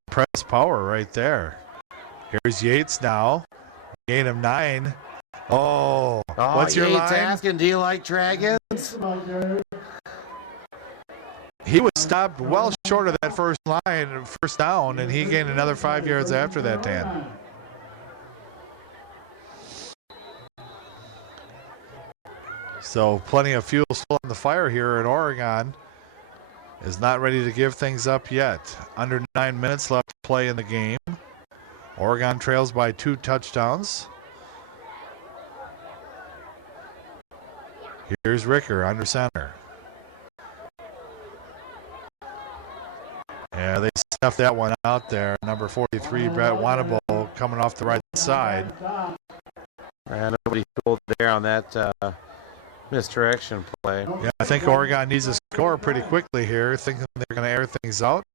Press power right there. Here's Yates now. Gain of 9. Oh, what's your Yates line? Asking, do you like dragons? He was stopped well short of that first down, and he gained another 5 yards after that, Dan. So plenty of fuel still on the fire here at Oregon. Is not ready to give things up yet. Under 9 minutes left to play in the game. Oregon trails by 2 touchdowns. Here's Ricker under center. Yeah, they stuffed that one out there. Number 43, Brett Wanable, coming off the right side. And nobody fooled there on that misdirection play. Yeah, I think Oregon needs to score pretty quickly here, thinking they're going to air things out.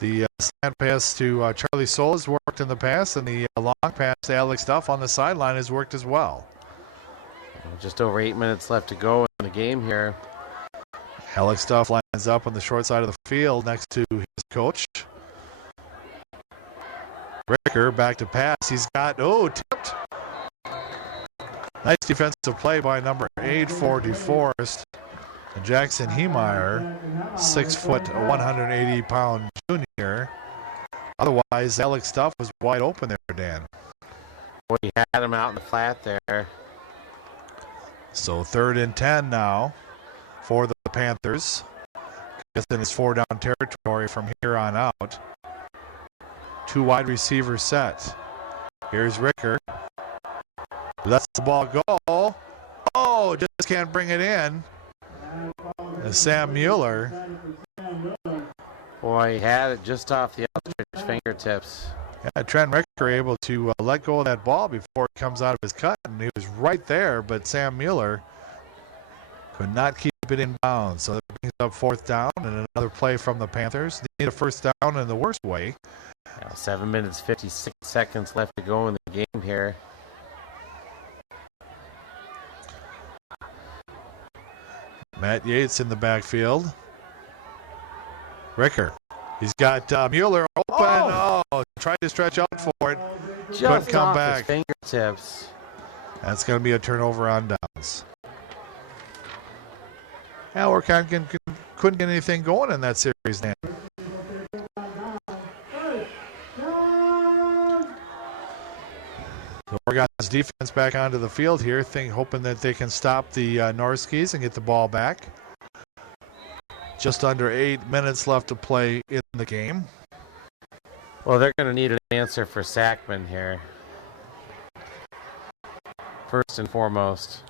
The slant pass to Charlie Soule has worked in the past, and the long pass to Alex Duff on the sideline has worked as well. Just over 8 minutes left to go in the game here. Alex Duff lines up on the short side of the field next to his coach. Ricker back to pass. He's got, tipped. Nice defensive play by number 8 for Deforest. Jackson Heemeyer, 6 foot, 180-pound junior. Otherwise, Alex Duff was wide open there, Dan. Boy, he had him out in the flat there. So 3rd and 10 now for the Panthers. Gets in his 4-down territory from here on out. 2 wide receivers set. Here's Ricker. Lets the ball go. Oh, just can't bring it in. And Sam Mueller. Boy, he had it just off the outstretched fingertips. Yeah, Trent Ricker able to let go of that ball before it comes out of his cut, and he was right there, but Sam Mueller could not keep it in bounds. So that brings up 4th down and another play from the Panthers. They need a 1st down in the worst way. Now 7 minutes 56 seconds left to go in the game here. Matt Yates in the backfield. Ricker. He's got Mueller open. Oh, tried to stretch out for it. Just come off back. his fingertips. That's going to be a turnover on downs. Yeah, Oregon couldn't get anything going in that series, Dan. Oregon's defense back onto the field here, hoping that they can stop the Norskies and get the ball back. Just under 8 minutes left to play in the game. Well, they're going to need an answer for Sackman here. First and foremost.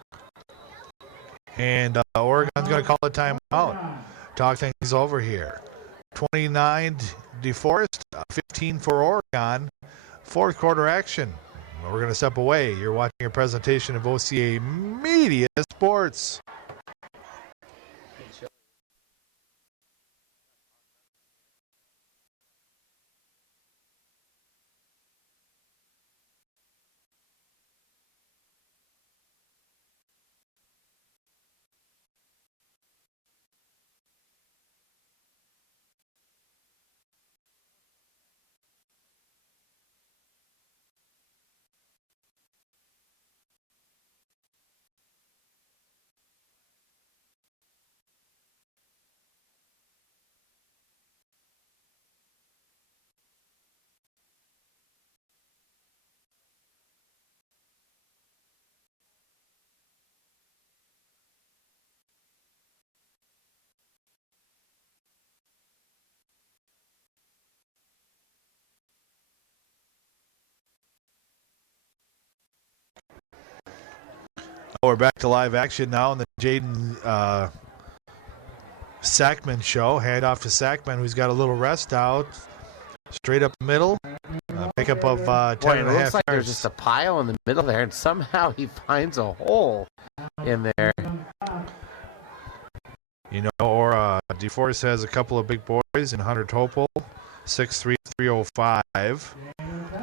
And Oregon's going to call a timeout. Talk things over here. 29 Deforest, 15 for Oregon. Fourth quarter action. We're going to step away. You're watching a presentation of OCA Media Sports. We're back to live action now on the Jaden Sackman show. Hand off to Sackman, who's got a little rest out. Straight up the middle. Pickup of 10 and a half looks like yards. There's just a pile in the middle there, and somehow he finds a hole in there. You know, or DeForest has a couple of big boys in Hunter Topol, 6'3", 305,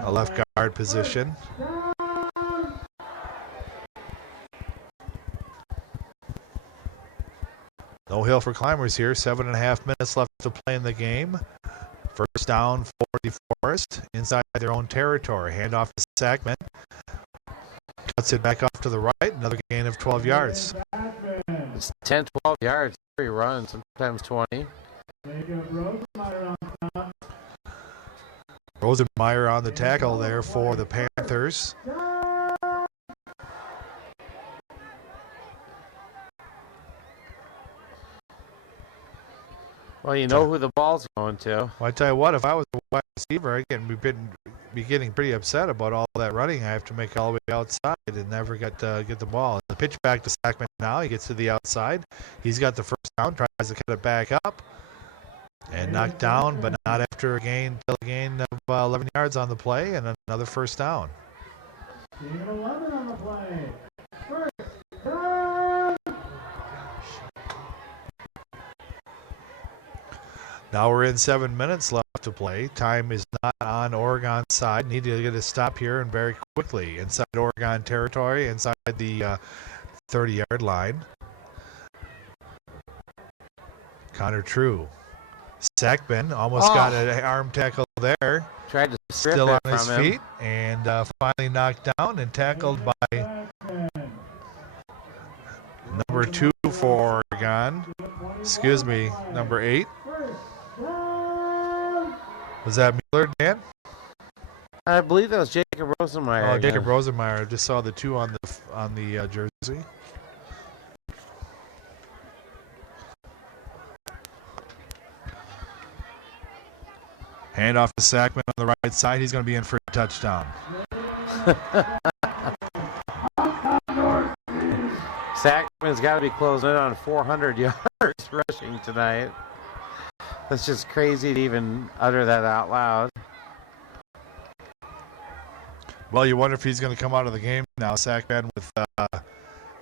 a left guard position. No hill for climbers here. 7.5 minutes left to play in the game. First down for DeForest inside their own territory. Hand off to Sackman. Cuts it back off to the right. Another gain of 12 yards. It's 10, 12 yards. He runs, sometimes 20. Rosenmeyer on the tackle there for the Panthers. Well, you know who the ball's going to. Well, I tell you what, if I was a wide receiver, I'd be getting pretty upset about all that running. I have to make all the way outside and never get the ball. The pitch back to Sackman now. He gets to the outside. He's got the first down, tries to cut it back up. And knocked down, but not after a gain of 11 yards on the play and another first down. 11 on the play. First down. Now we're in 7 minutes left to play. Time is not on Oregon's side. Need to get a stop here and very quickly inside Oregon territory, inside the 30-yard line. Connor True. Sackman almost got an arm tackle there. Tried to strip Still it on his from him. feet and finally knocked down and tackled by number 2 for Oregon. Excuse me, number 8. Was that Mueller, Dan? I believe that was Jacob Rosenmeyer. Oh, Jacob Rosenmeyer. I just saw the 2 on the jersey. Hand off to Sackman on the right side. He's going to be in for a touchdown. Sackman's got to be closing in on 400 yards rushing tonight. That's just crazy to even utter that out loud. Well, you wonder if he's going to come out of the game now. Sackman with,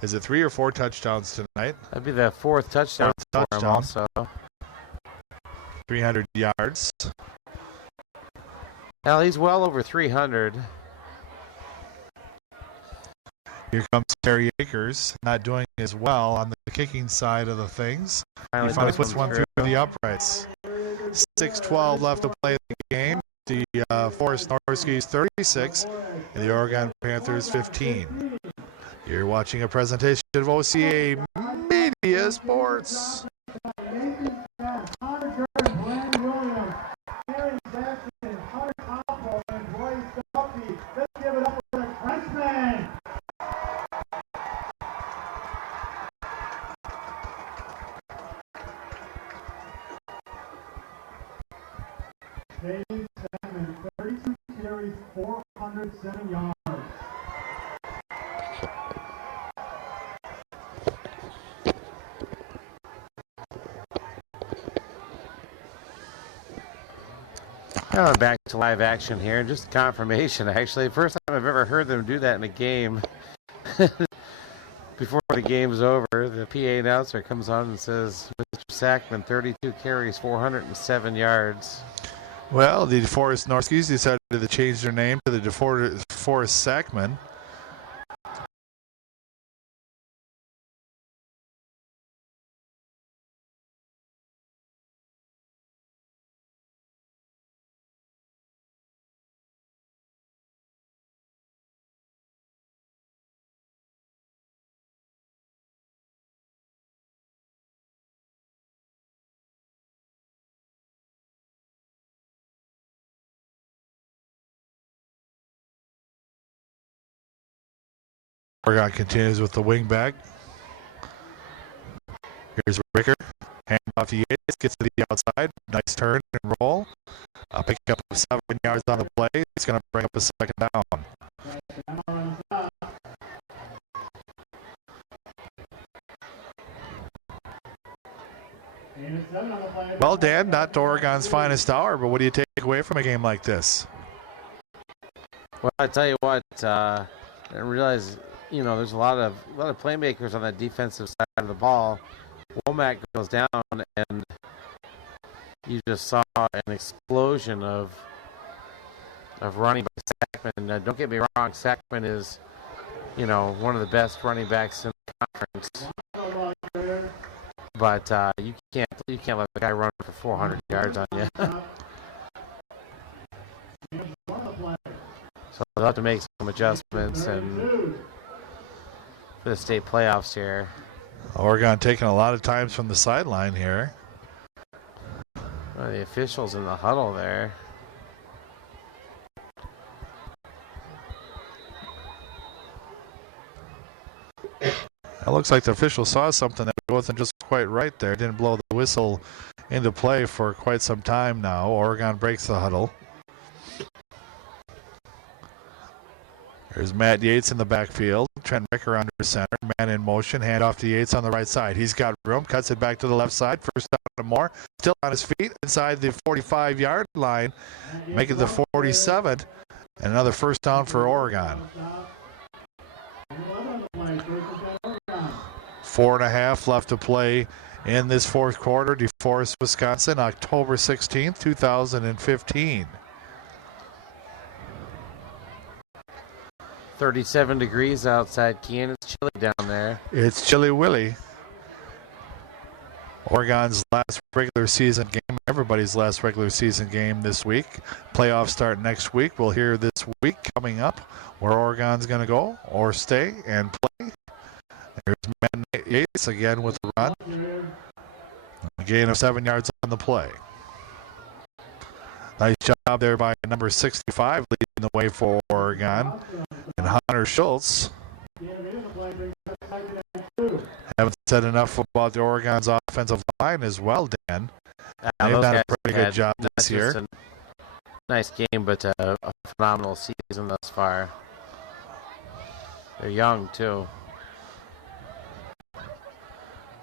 is it 3 or 4 touchdowns tonight? That'd be the 4th touchdown for him also. 300 yards. Well, he's well over 300. Here comes Terry Akers, not doing as well on the kicking side of the things. He finally puts one through the uprights. 6:12 left to play the game. The Deforest Norskies 36 and the Oregon Panthers 15. You're watching a presentation of OCA Media Sports. Jaden Chapman, 32 carries, 407 yards. Back to live action here. Just confirmation, actually. First time I've ever heard them do that in a game. Before the game's over, the PA announcer comes on and says, Mr. Sackman, 32 carries, 407 yards. Well, the Deforest Norskies decided to change their name to the Deforest Sackman. Oregon continues with the wing back. Here's Ricker. Hand off to Yates. Gets to the outside. Nice turn and roll. Picking up 7 yards on the play. It's going to bring up a second down. Well, Dan, not Oregon's finest hour, but what do you take away from a game like this? Well, I tell you what, I realize, there's a lot of playmakers on that defensive side of the ball. Womack goes down, and you just saw an explosion of running by Sackman. Don't get me wrong, Sackman is, one of the best running backs in the conference. But you can't let the guy run for 400 yards on you. So they'll have to make some adjustments and for the state playoffs here. Oregon taking a lot of times from the sideline here. Well, the officials in the huddle there. It looks like the official saw something that wasn't just quite right there. Didn't blow the whistle into play for quite some time now. Oregon breaks the huddle. There's Matt Yates in the backfield. Trent Ricker under center. Man in motion. Hand off to Yates on the right side. He's got room. Cuts it back to the left side. First down and more. Still on his feet inside the 45-yard line. Make it the 47. And another first down for Oregon. 4.5 left to play in this fourth quarter. DeForest, Wisconsin, October 16th, 2015. 37 degrees outside Keene. It's chilly down there. It's Chilly Willy. Oregon's last regular season game, everybody's last regular season game this week. Playoffs start next week. We'll hear this week coming up where Oregon's going to go or stay and play. There's Matt Yates again with the run. A gain of 7 yards on the play. Nice job there by number 65 leading the way for Oregon. And Hunter Schultz. Haven't said enough about the Oregon's offensive line as well, Dan. They've done a pretty good job this year. Nice game, but a phenomenal season thus far. They're young, too.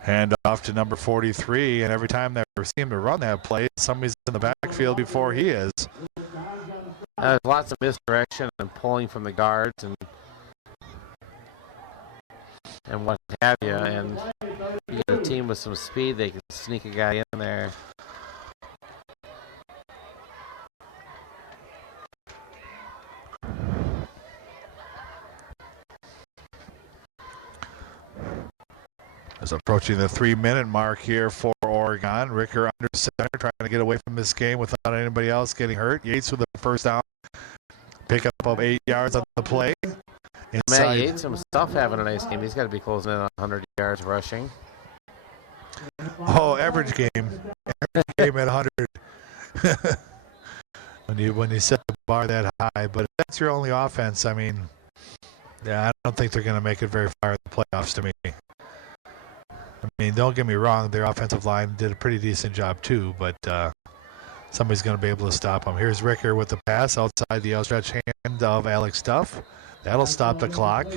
Hand off to number 43, and every time they seem to run that play, somebody's in the backfield before he is. There's lots of misdirection and pulling from the guards and what have you, and you get a team with some speed, they can sneak a guy in there. Is approaching the 3-minute mark here for Oregon. Ricker under center, trying to get away from this game without anybody else getting hurt. Yates with the first down. Pickup of 8 yards on the play. Inside. Matt Yates himself having a nice game. He's got to be closing in on 100 yards rushing. Oh, average game. Average game at 100. when you set the bar that high. But if that's your only offense, I mean, yeah, I don't think they're going to make it very far in the playoffs to me. I mean, don't get me wrong, their offensive line did a pretty decent job too, but somebody's going to be able to stop them. Here's Ricker with the pass outside the outstretched hand of Alex Duff. That'll stop the clock,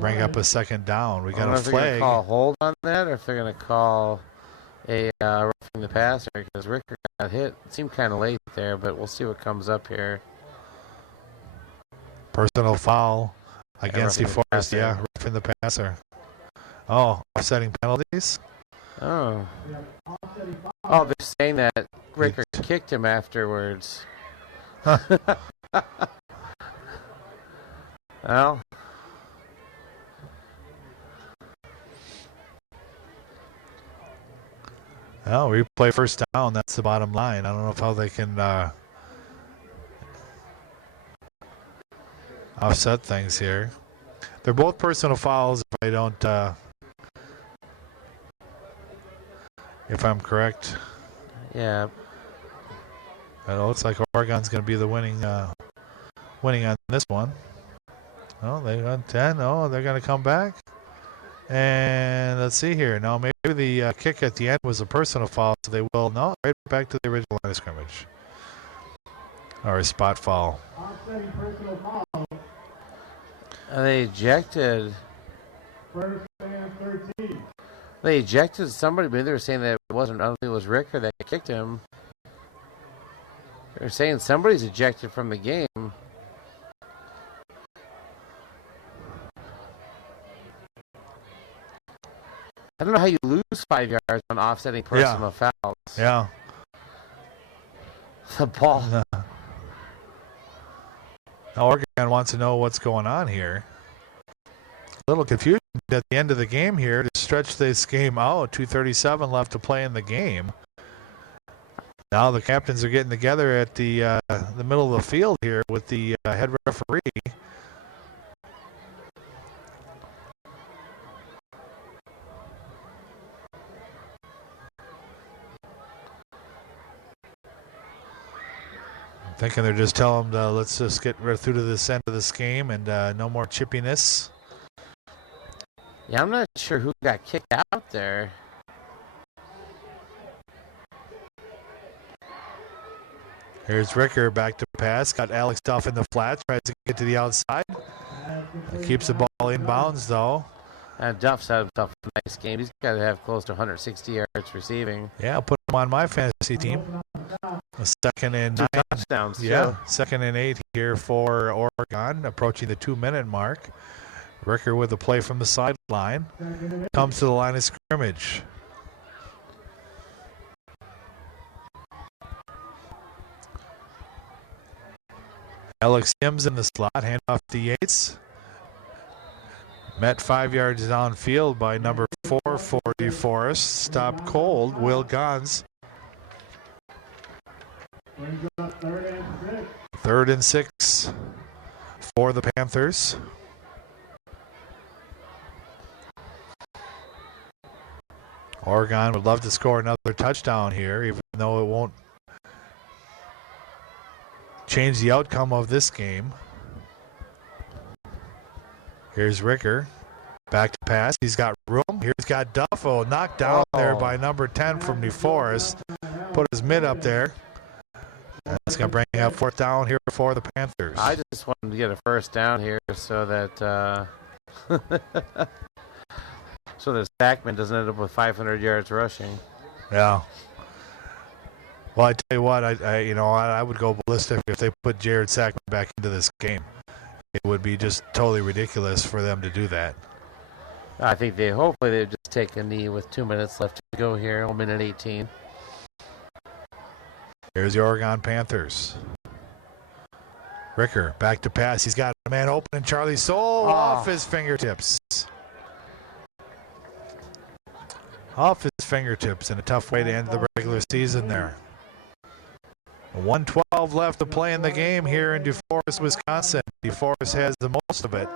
bring up a second down. We got a flag. If they're going to call a hold on that, or if they're going to call a roughing the passer, because Ricker got hit. It seemed kind of late there, but we'll see what comes up here. Personal foul against Deforest. Yeah, roughing the passer. Oh, offsetting penalties? Oh. Oh, they're saying that Ricker kicked him afterwards. Well. Well, we play first down. That's the bottom line. I don't know how they can offset things here. They're both personal fouls if I don't... if I'm correct. Yeah. It looks like Oregon's going to be the winning on this one. Oh, they got 10. Oh, they're going to come back. And let's see here. Now, maybe the kick at the end was a personal foul, so they will. No, right back to the original line of scrimmage. Or a spot foul. They ejected. First and 13. They ejected somebody, but they were saying that it wasn't. I don't think it was Ricker that kicked him. They're saying somebody's ejected from the game. I don't know how you lose 5 yards on offsetting personal fouls. Yeah. The ball. Now Oregon wants to know what's going on here. A little confusion at the end of the game here to stretch this game out. 2:37 left to play in the game. Now the captains are getting together at the middle of the field here with the head referee. Thinking they're just telling them, let's just get right through to this end of this game and no more chippiness. Yeah, I'm not sure who got kicked out there. Here's Ricker back to pass. Got Alex Duff in the flats. Tries to get to the outside. Keeps the ball in bounds, though. And Duff's had himself a nice game. He's got to have close to 160 yards receiving. Yeah, I'll put him on my fantasy team. A 2nd and 9. Touchdowns, yeah, too. 2nd and 8 here for Oregon, approaching the 2-minute mark. Ricker with a play from the sideline. Comes to the line of scrimmage. Alex Sims in the slot, hand off to Yates. Met 5 yards downfield by number 4 for Deforest. Stop cold, Will Gons. 3rd and 6 for the Panthers. Oregon would love to score another touchdown here, even though it won't change the outcome of this game. Here's Ricker. Back to pass. He's got room. Here's got Duffo. Knocked down there by number 10 from Deforest. Put his mid up there. That's going to bring up 4th down here for the Panthers. I just wanted to get a first down here so that so that Stackman doesn't end up with 500 yards rushing. Yeah. Well, I tell you what, I would go ballistic if they put Jared Sackman back into this game. It would be just totally ridiculous for them to do that. I think hopefully they just take a knee with 2 minutes left to go here, 1:18. Here's the Oregon Panthers. Ricker back to pass. He's got a man open and Charlie Soule off his fingertips. off his fingertips in a tough way to end the regular season there. 1:12 left to play in the game here in Deforest, Wisconsin. Deforest has the most of it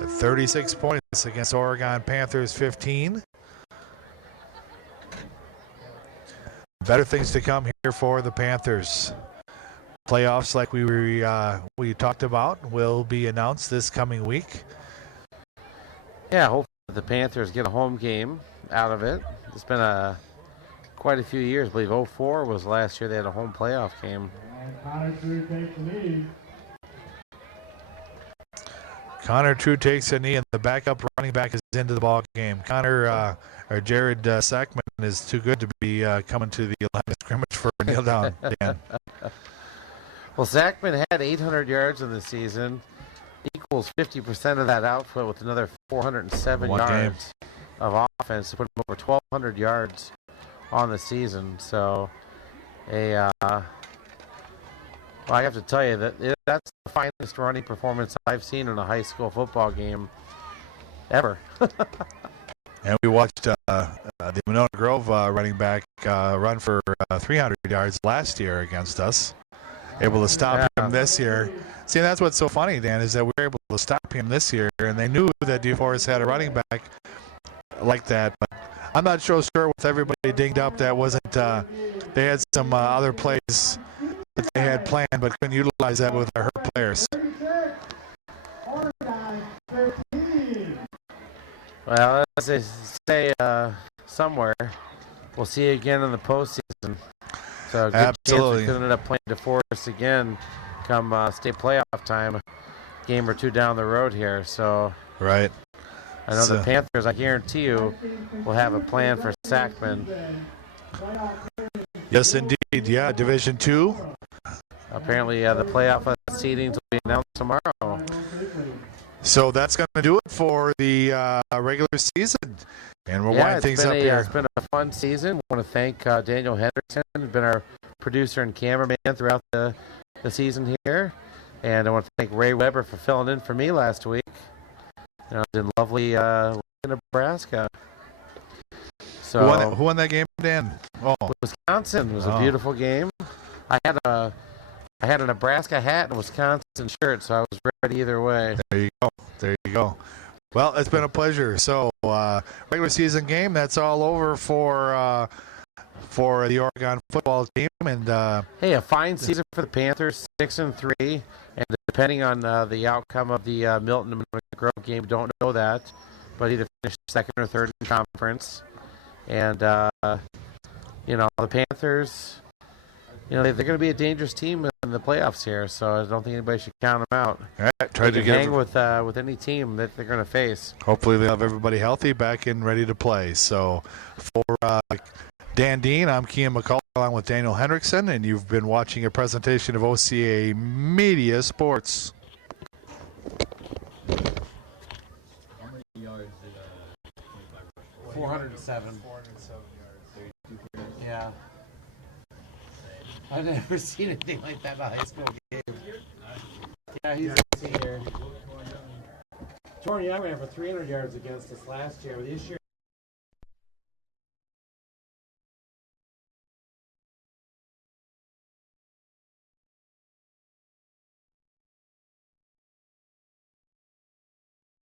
at 36 points against Oregon Panthers 15. Better things to come here for the Panthers. Playoffs, like we talked about, will be announced this coming week. Yeah, hopefully the Panthers get a home game out of it. It's been quite a few years. I believe 04 was last year they had a home playoff game. Connor True takes the knee. Connor True takes a knee, and the backup running back is into the ball game. Jared Sackman is too good to be coming to the line of scrimmage for a kneel down, Dan. Well, Sackman had 800 yards in the season, equals 50% of that output with another 407 yards of offense to put him over 1,200 yards on the season. So, well, I have to tell you that's the finest running performance I've seen in a high school football game ever. And we watched the Monona Grove running back run for 300 yards last year against us. Able to stop him this year. See, that's what's so funny, Dan, is that we were able to stop him this year, and they knew that Deforest had a running back like that. But I'm not sure with everybody dinged up that wasn't. They had some other plays that they had planned, but couldn't utilize that with their hurt players. Well, as they say somewhere, we'll see you again in the postseason. So good Absolutely. chance we could end up playing DeForest again come state playoff time, a game or two down the road here. So right. I know the Panthers, I guarantee you, will have a plan for Sackman. Yes, indeed. Yeah, Division II. Apparently, the playoff seedings will be announced tomorrow. So that's going to do it for the regular season. And we're winding things up here. It's been a fun season. I want to thank Daniel Hendrickson, who's been our producer and cameraman throughout the season here. And I want to thank Ray Weber for filling in for me last week. I was in lovely Nebraska. So Who won that game, Dan? Oh, Wisconsin. It was a beautiful game. I had a Nebraska hat and a Wisconsin shirt, so I was ready either way. There you go. Well, it's been a pleasure. So, regular season game, that's all over for the Oregon football team. And hey, a fine season for the Panthers, 6-3, and depending on the outcome of the Milton and Monona Grove game, don't know that, but either finish second or third in conference. And the Panthers, they're going to be a dangerous team in the playoffs here, so I don't think anybody should count them out. All right, try to hang with any team that they're going to face. Hopefully they'll have everybody healthy, back and ready to play. So for Dan Dean, I'm Kean McCullough along with Daniel Hendrickson, and you've been watching a presentation of OCA Media Sports. How many yards did 407. 407 yards. Yeah. I've never seen anything like that in a high school game. Yeah, he's a senior. Jordan Young ran for 300 yards against us last year, but this year